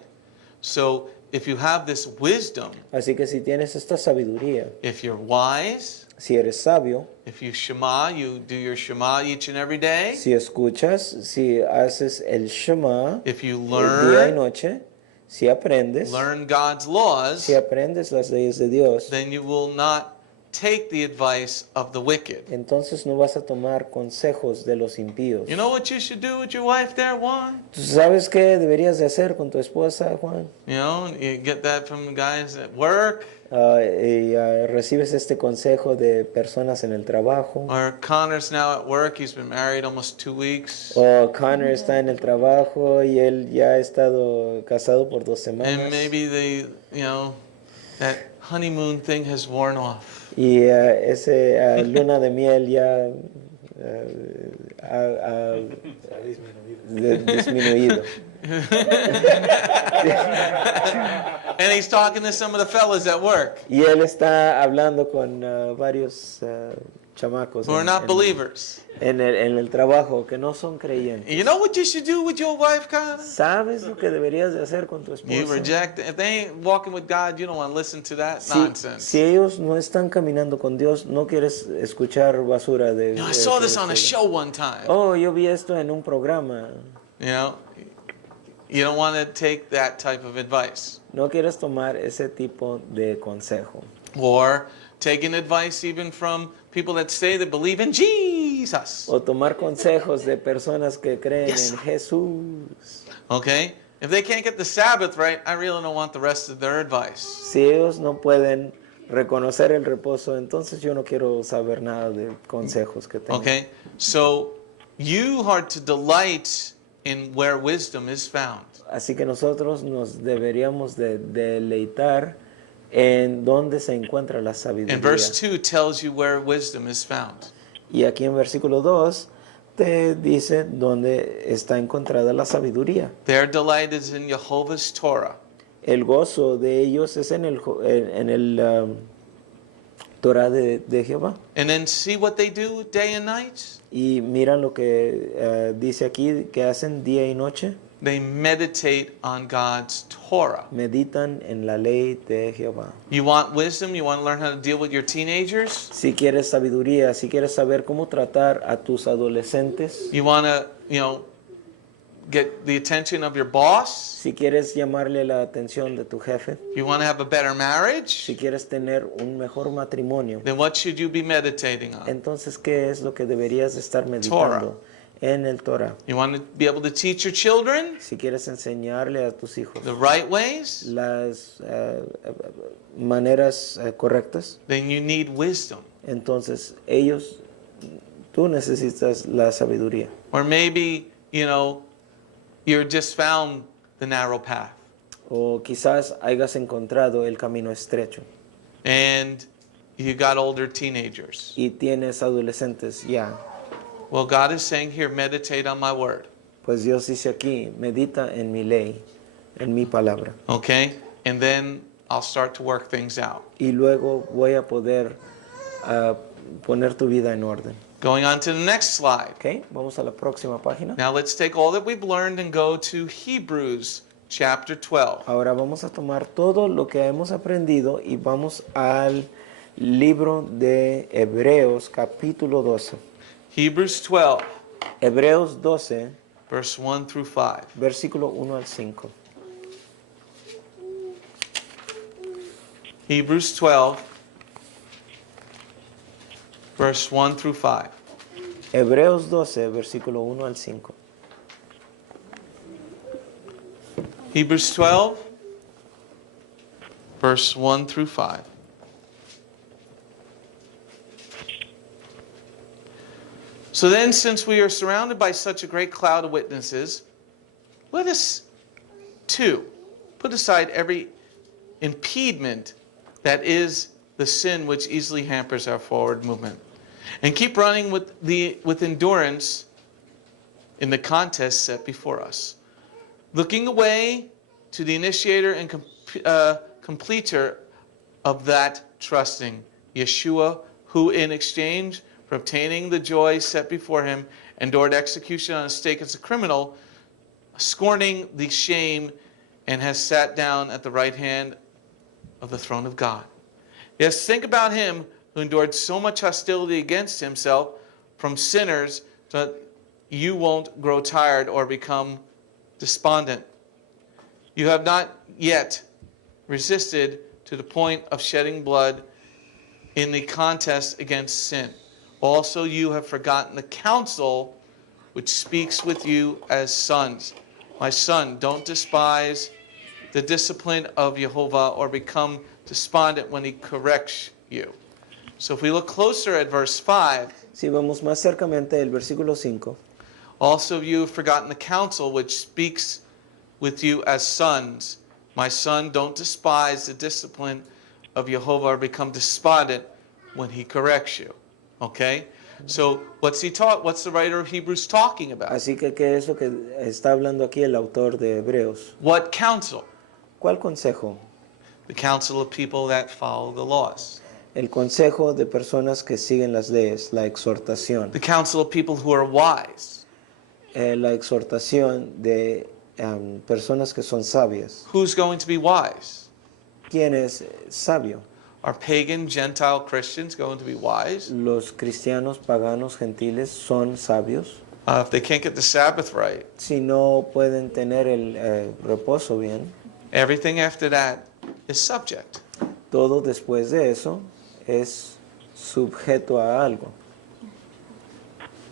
So if you have this wisdom, Así que si tienes esta sabiduría, if you're wise, si eres sabio, if you Shema, you do your Shema each and every day. si escuchas, si haces el Shema If you día y learn, noche, si aprendes, learn God's laws, si aprendes las leyes de Dios, then you will not take the advice of the wicked. entonces no vas a tomar consejos de los impíos. You know what you should do with your wife there, Juan? ¿Tú sabes qué deberías de hacer con tu esposa, Juan? You know, you get that from the guys at work, Recibes este consejo de personas en el trabajo. or Connor's now at work. He's been married almost 2 weeks. O Connor está en el trabajo y él ya ha estado casado por 2 semanas. And maybe that honeymoon thing has worn off. Y ese luna de miel ya ha disminuido. And he's talking to some of the fellas at work Y él está hablando con varios chamacos who are not believers. en el trabajo que no son creyentes. You know what you should do with your wife, Connor? ¿Sabes lo que deberías de hacer con tu You esposa? reject. If they ain't walking with God, you don't want to listen to that nonsense. Si ellos no están caminando con Dios, no quieres escuchar basura de... I saw this on a show one time. Oh, yo vi esto en un programa. You don't want to take that type of advice. No quieres tomar ese tipo de consejo. Or taking advice even from people that say they believe in Jesus. O tomar consejos de personas que creen Yes. en Jesús. Okay? If they can't get the Sabbath right, I really don't want the rest of their advice. Si ellos no pueden reconocer el reposo, entonces yo no quiero saber nada de consejos que tengan. Okay? So you are to delight in where wisdom is found. Así que nosotros nos deberíamos de deleitar en donde se encuentra la sabiduría. And verse 2 tells you where wisdom is found. Y aquí en versículo 2 te dice dónde está encontrada la sabiduría. Their delight is in Jehovah's Torah. El gozo de ellos es en el Torah de Jehová. And then see what they do day and night? Y mira lo que dice aquí, que hacen día y noche. They meditate on God's Torah. Meditan en la ley de Jehová. You want wisdom? You want to learn how to deal with your teenagers? Si quieres sabiduría, si quieres saber cómo tratar a tus adolescentes, You want to, get the attention of your boss? si quieres llamarle la atención de tu jefe, You want to have a better marriage? si quieres tener un mejor matrimonio, Then what should you be meditating on? entonces ¿qué es lo que deberías estar meditando? En el Torah. You want to be able to teach your children Si quieres enseñarle a tus hijos the right ways? las maneras correctas, Then you need wisdom. entonces tú necesitas la sabiduría. Or maybe, you're just found the narrow path. O quizás hayas encontrado el camino estrecho And you got older teenagers. y tienes adolescentes ya. Well, God is saying here, meditate on my word. Pues Dios dice aquí, medita en mi ley, en mi palabra. Okay? And then I'll start to work things out. Y luego voy a poder poner tu vida en orden. Going on to the next slide. ¿Ok? Vamos a la próxima página. Now let's take all that we've learned and go to Hebrews chapter 12. Ahora vamos a tomar todo lo que hemos aprendido y vamos al libro de Hebreos capítulo 12. Hebrews 12, Hebreos 12, verse 1 through 5. versículo 1 al 5. Hebrews 12, verse 1 through 5. Hebreos 12, versículo 1 al 5. Hebrews 12, verse 1 through 5. So then, since we are surrounded by such a great cloud of witnesses, let us too put aside every impediment that is the sin which easily hampers our forward movement, and keep running with endurance in the contest set before us, looking away to the initiator and completer of that trusting, Yeshua, who in exchange for obtaining the joy set before him endured execution on a stake as a criminal, scorning the shame, and has sat down at the right hand of the throne of God. Yes, think about him who endured so much hostility against himself from sinners that you won't grow tired or become despondent. You have not yet resisted to the point of shedding blood in the contest against sin. Also, you have forgotten the counsel which speaks with you as sons. My son, don't despise the discipline of Jehovah or become despondent when he corrects you. So if we look closer at verse 5, Si vemos más cercamente el versículo 5, also you have forgotten the counsel which speaks with you as sons. My son, don't despise the discipline of Jehovah or become despondent when he corrects you. Okay? So what's the writer of Hebrews talking about? así que ¿qué es lo que está hablando aquí el autor de Hebreos? What counsel? ¿Cuál consejo? The counsel of people that follow the laws. El consejo de personas que siguen las leyes, la exhortación. The counsel of people who are wise. La exhortación de personas que son sabias. Who's going to be wise? ¿Quién es sabio? Are pagan, Gentile Christians going to be wise? Los cristianos, paganos, gentiles son sabios. If they can't get the Sabbath right, Si no pueden tener el reposo bien, everything after that is subject. todo después de eso es sujeto a algo.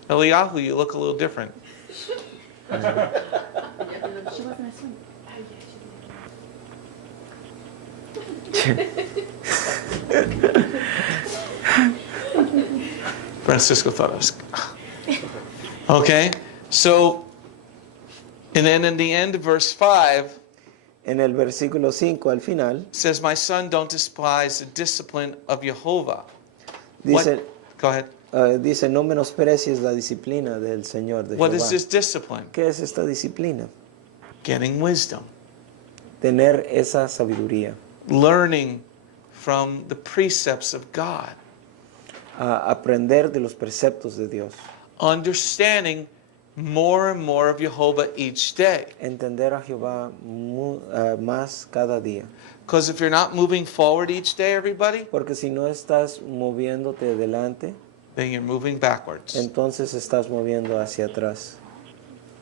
Eliyahu, you look a little different. She wasn't asleep. Francisco thought I was... Okay, so, and then in the end of verse 5, En el versículo 5 al final it says, my son, don't despise the discipline of Jehovah. dice, Go ahead. dice no menosprecies la disciplina del Señor de What is Jehová. this discipline? ¿Qué es esta disciplina? Getting wisdom. Tener esa sabiduría, Learning from the precepts of God. Aprender de los preceptos de Dios, Understanding more and more of Jehovah each day. entender a Jehová más cada día. Because if you're not moving forward each day, everybody, Porque si no estás moviéndote adelante, then you're moving backwards. entonces estás moviendo hacia atrás.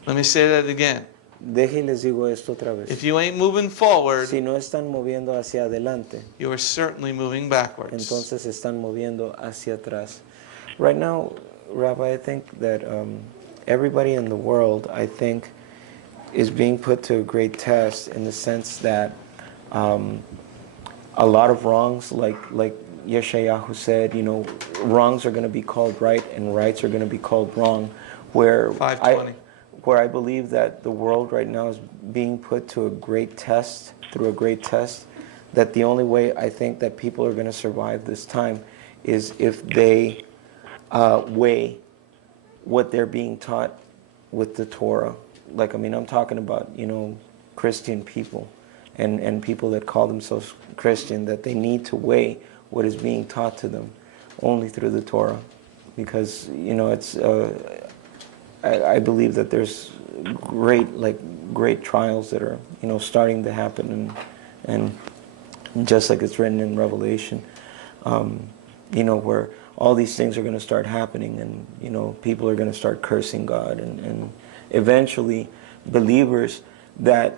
Let me say that again. Deje y les digo esto otra vez. If you ain't moving forward, Si no están moviendo hacia adelante, you are certainly moving backwards. entonces están moviendo hacia atrás. Right now, Rabbi, I think that everybody in the world, I think, is being put to a great test in the sense that a lot of wrongs, like Yeshayahu said, wrongs are going to be called right and rights are going to be called wrong. Where 520. where I believe that the world right now is being put to a great test, through a great test, that the only way I think that people are going to survive this time is if they weigh what they're being taught with the Torah. Like, I mean, I'm talking about, Christian people and people that call themselves Christian, that they need to weigh what is being taught to them only through the Torah. Because, it's... I believe that there's great trials that are, starting to happen, and just like it's written in Revelation, where all these things are going to start happening, and people are going to start cursing God, and eventually believers that